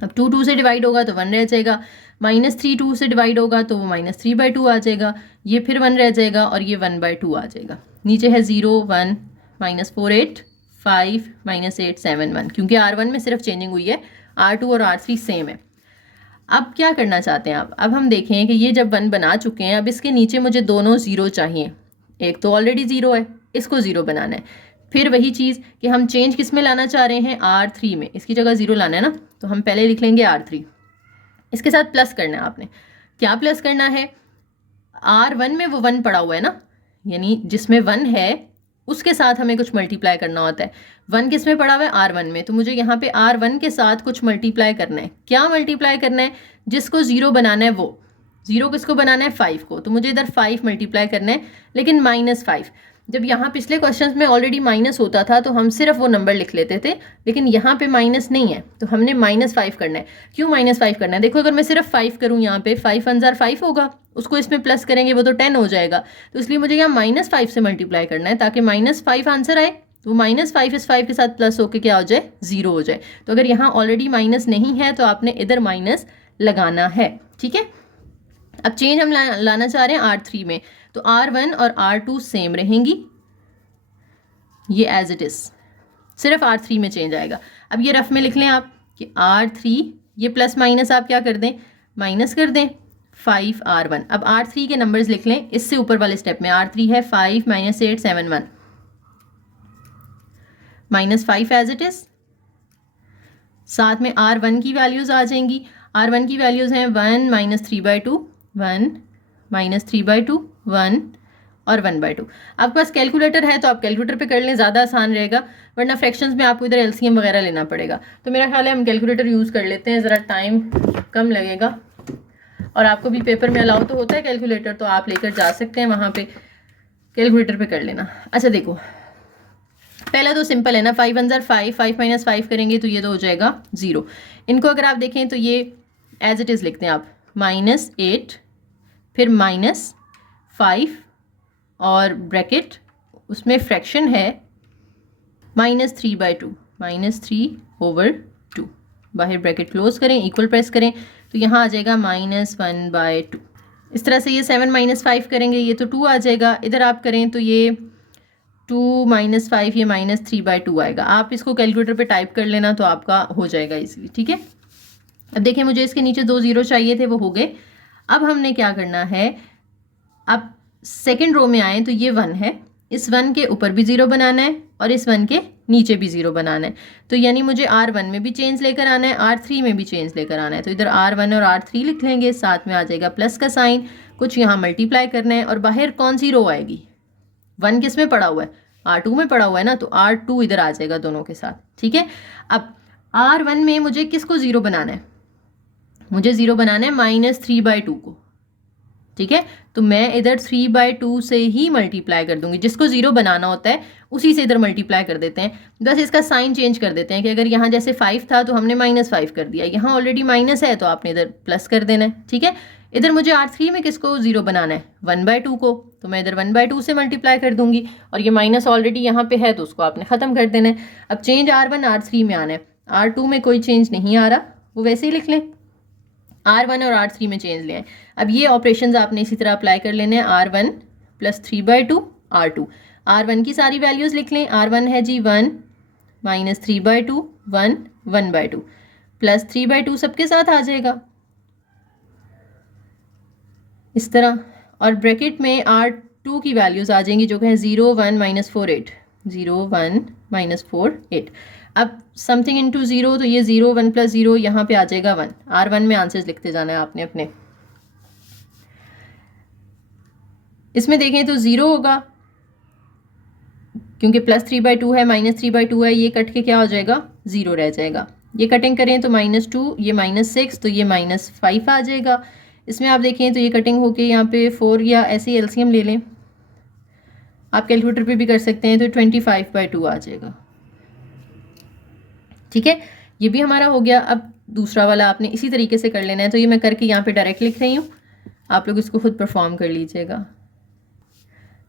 अब 2 2 से डिवाइड होगा तो 1 रह जाएगा, -3 2 से डिवाइड होगा तो वो -3/2 आ जाएगा, ये फिर 1 रह जाएगा और ये 1/2 आ जाएगा। नीचे है 0 1 -4 8 5 -8 7 1, क्योंकि R1 में सिर्फ चेंजिंग हुई है, R2 और R3 सेम है। अब क्या करना चाहते हैं आप, अब हम देखें कि ये जब 1 बना चुके हैं, अब इसके नीचे मुझे दोनों 0 चाहिए। एक तो ऑलरेडी 0 है, इसको 0 बनाना है। फिर वही चीज़ कि हम चेंज किस में लाना चाह रहे हैं, R3 में, इसकी जगह 0 लाना है ना, तो हम पहले लिख लेंगे R3। इसके साथ प्लस करना है आपने। क्या प्लस करना है, R1 में वो 1 पड़ा हुआ है ना, यानी जिसमें 1 है उसके साथ हमें कुछ मल्टीप्लाई करना होता है। 1 किस में पड़ा हुआ है, R1 में, तो मुझे यहाँ पे R1 के साथ कुछ मल्टीप्लाई करना है। क्या मल्टीप्लाई करना है, जिसको 0 बनाना है वो 0 किसको बनाना है, 5 को, तो मुझे इधर 5 मल्टीप्लाई करना है, लेकिन -5। जब यहाँ पिछले क्वेश्चंस में ऑलरेडी माइनस होता था तो हम सिर्फ वो नंबर लिख लेते थे, लेकिन यहाँ पे माइनस नहीं है तो हमने -5 करना है। क्यों -5 करना है, देखो अगर मैं सिर्फ 5 करूँ यहाँ पे 5 1 5 होगा, उसको इसमें प्लस करेंगे वो तो 10 हो जाएगा, तो इसलिए मुझे यहाँ -5 से मल्टीप्लाई करना है ताकि -5 आंसर आए। तो -5 इस 5 के साथ प्लस होके क्या हो जाए, 0 हो जाए। तो अगर यहाँ ऑलरेडी माइनस नहीं है तो आपने इधर माइनस लगाना है। ठीक है, अब चेंज हम लाना चाह रहे हैं R3 में, तो R1 और R2 सेम रहेंगी, ये एज इट इज़, सिर्फ R3 में चेंज आएगा। अब ये रफ में लिख लें आप कि R3, ये प्लस माइनस आप क्या कर दें, माइनस कर दें, 5 R1। अब R3 के नंबर्स लिख लें इससे ऊपर वाले स्टेप में। R3 है 5 -8 7 1, -5 एज इट इज़। साथ में R1 की वैल्यूज़ आ जाएंगी। R1 की वैल्यूज़ हैं 1 -3/2 1 -3/2 1 और 1/2। आपके पास कैलकुलेटर है तो आप कैलकुलेटर पे कर लें, ज़्यादा आसान रहेगा, वरना फ्रैक्शंस में आपको इधर एलसीएम वगैरह लेना पड़ेगा। तो मेरा ख्याल है हम कैलकुलेटर यूज़ कर लेते हैं, ज़रा टाइम कम लगेगा और आपको भी पेपर में अलाउ तो होता है कैलकुलेटर, तो आप लेकर जा सकते हैं वहाँ पे, कैलकुलेटर पे कर लेना। अच्छा देखो, पहला तो सिंपल है ना, 5 1 5 5 -5 करेंगे तो ये तो हो जाएगा 0। इनको अगर आप देखें तो ये एज इट इज़ लिखते हैं आप, -8 फिर -5 और ब्रैकेट, उसमें फ्रैक्शन है -3/2 -3/2, बाहर ब्रैकेट क्लोज करें, इक्वल प्रेस करें तो यहाँ आ जाएगा -1/2। इस तरह से ये 7 -5 करेंगे, ये तो 2 आ जाएगा। इधर आप करें तो ये 2 -5, ये -3/2 आएगा। आप इसको कैलकुलेटर पे टाइप कर लेना तो आपका हो जाएगा इजीली। ठीक है, अब देखिए मुझे इसके नीचे 2 0 चाहिए थे, वो हो गए। अब हमने क्या करना है, अब सेकेंड रो में आए तो ये 1 है, इस 1 के ऊपर भी 0 बनाना है और इस 1 के नीचे भी 0 बनाना है। तो यानी मुझे R1 में भी चेंज लेकर आना है, R3 में भी चेंज लेकर आना है। तो इधर R1 और R3 लिख लेंगे, साथ में आ जाएगा प्लस का साइन, कुछ यहाँ मल्टीप्लाई करना है और बाहर कौन सी रो आएगी, 1 किस में पड़ा हुआ है, R2 में पड़ा हुआ है ना, तो R2 इधर आ जाएगा दोनों के साथ। ठीक है, अब R1 में मुझे किसको 0 बनाना है, मुझे 0 बनाना है -3/2 को। ठीक है, तो मैं इधर 3/2 से ही मल्टीप्लाई कर दूंगी, जिसको 0 बनाना होता है उसी से इधर मल्टीप्लाई कर देते हैं। बस इसका साइन चेंज कर देते हैं कि अगर यहाँ जैसे 5 था तो हमने -5 कर दिया, यहाँ ऑलरेडी माइनस है तो आपने इधर प्लस कर देना है। ठीक है, इधर मुझे R3 में किसको 0 बनाना है, 1/2 को, तो मैं इधर 1/2 से मल्टीप्लाई कर दूंगी और ये माइनस ऑलरेडी यहाँ पे है तो उसको आपने ख़त्म कर देना है। अब चेंज R1 R3 में आना है, R2 में कोई चेंज नहीं आ रहा, वो वैसे ही लिख लें, R1 और R3 में चेंज ले आए। अब ये ऑपरेशंस आपने इसी तरह अप्लाई कर लेने हैं, R1 प्लस 3/2 R2। R1 की सारी वैल्यूज़ लिख लें, R1 है जी 1 माइनस 3/2 1 1/2 प्लस 3/2 सबके साथ आ जाएगा इस तरह, और ब्रैकेट में R2 की वैल्यूज़ आ जाएंगी जो कि है 0 1 माइनस 4 8 0 1 माइनस 4 8। अब समथिंग इंटू 0, तो ये 0 1 प्लस 0 यहाँ पे आ जाएगा 1। R1 में आंसर्स लिखते जाना है आपने अपने। इसमें देखें तो 0 होगा क्योंकि प्लस 3/2 है, माइनस 3/2 है, ये कट के क्या हो जाएगा 0 रह जाएगा। ये कटिंग करें तो -2, ये -6, तो ये -5 आ जाएगा। इसमें आप देखें तो ये कटिंग होके यहाँ पे 4 या ऐसे एलसीएम ले लें, आप कैलकुलेटर पे भी कर सकते हैं, तो 25/2 आ जाएगा। ठीक है, ये भी हमारा हो गया। अब दूसरा वाला आपने इसी तरीके से कर लेना है, तो ये मैं करके यहाँ पे डायरेक्ट लिख रही हूँ, आप लोग इसको खुद परफॉर्म कर लीजिएगा।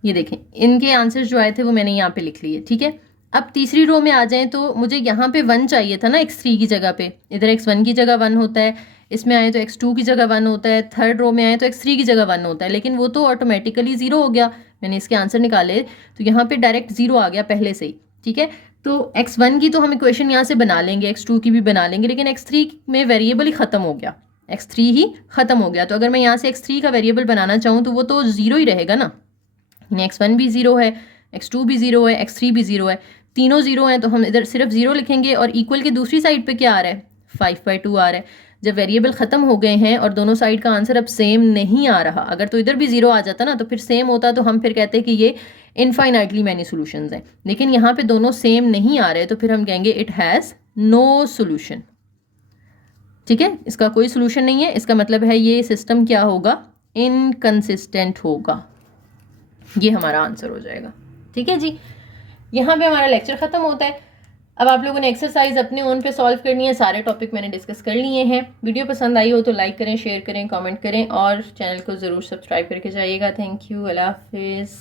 ये देखें इनके आंसर्स जो आए थे वो मैंने यहाँ पे लिख लिए। ठीक है, अब तीसरी रो में आ जाएं तो मुझे यहाँ पे 1 चाहिए था ना x3 की जगह पे, इधर x1 की जगह 1 होता है, इसमें आए तो x2 की जगह 1 होता है, थर्ड रो में आए तो x3 की जगह 1 होता है, लेकिन वो तो ऑटोमेटिकली 0 हो गया। मैंने इसके आंसर निकाले तो यहाँ पे डायरेक्ट 0 आ गया पहले से ही। ठीक है, तो x1 की तो हम इक्वेशन यहाँ से बना लेंगे, x2 की भी बना लेंगे, लेकिन x3 में वेरिएबल ही ख़त्म हो गया, x3 ही ख़त्म हो गया। तो अगर मैं यहाँ से x3 का वेरिएबल बनाना चाहूँ तो वो तो 0 ही रहेगा ना, x1 भी 0 है, x2 भी 0 है, x3 भी 0 है, तीनों 0 हैं, तो हम इधर सिर्फ 0 लिखेंगे। और इक्वल की दूसरी साइड पे क्या आ रहा है 5/2 आ रहा है। जब वेरिएबल ख़त्म हो गए हैं और दोनों साइड का आंसर अब सेम नहीं आ रहा, अगर तो इधर भी 0 आ जाता ना तो फिर सेम होता, तो हम फिर कहते हैं कि ये इनफाइनाइटली मैनी सोल्यूशंस हैं। लेकिन यहाँ पे दोनों सेम नहीं आ रहे, तो फिर हम कहेंगे इट हैज़ नो सोल्यूशन। ठीक है, इसका कोई सोल्यूशन नहीं है, इसका मतलब है ये सिस्टम क्या होगा, इनकंसिस्टेंट होगा। ये हमारा आंसर हो जाएगा। ठीक है जी, यहाँ पे हमारा लेक्चर ख़त्म होता है। अब आप लोगों ने एक्सरसाइज अपने ओन पे सॉल्व करनी है, सारे टॉपिक मैंने डिस्कस कर लिए हैं। वीडियो पसंद आई हो तो लाइक करें, शेयर करें, कमेंट करें और चैनल को ज़रूर सब्सक्राइब करके जाइएगा। थैंक यू, अल्लाह हाफिज़।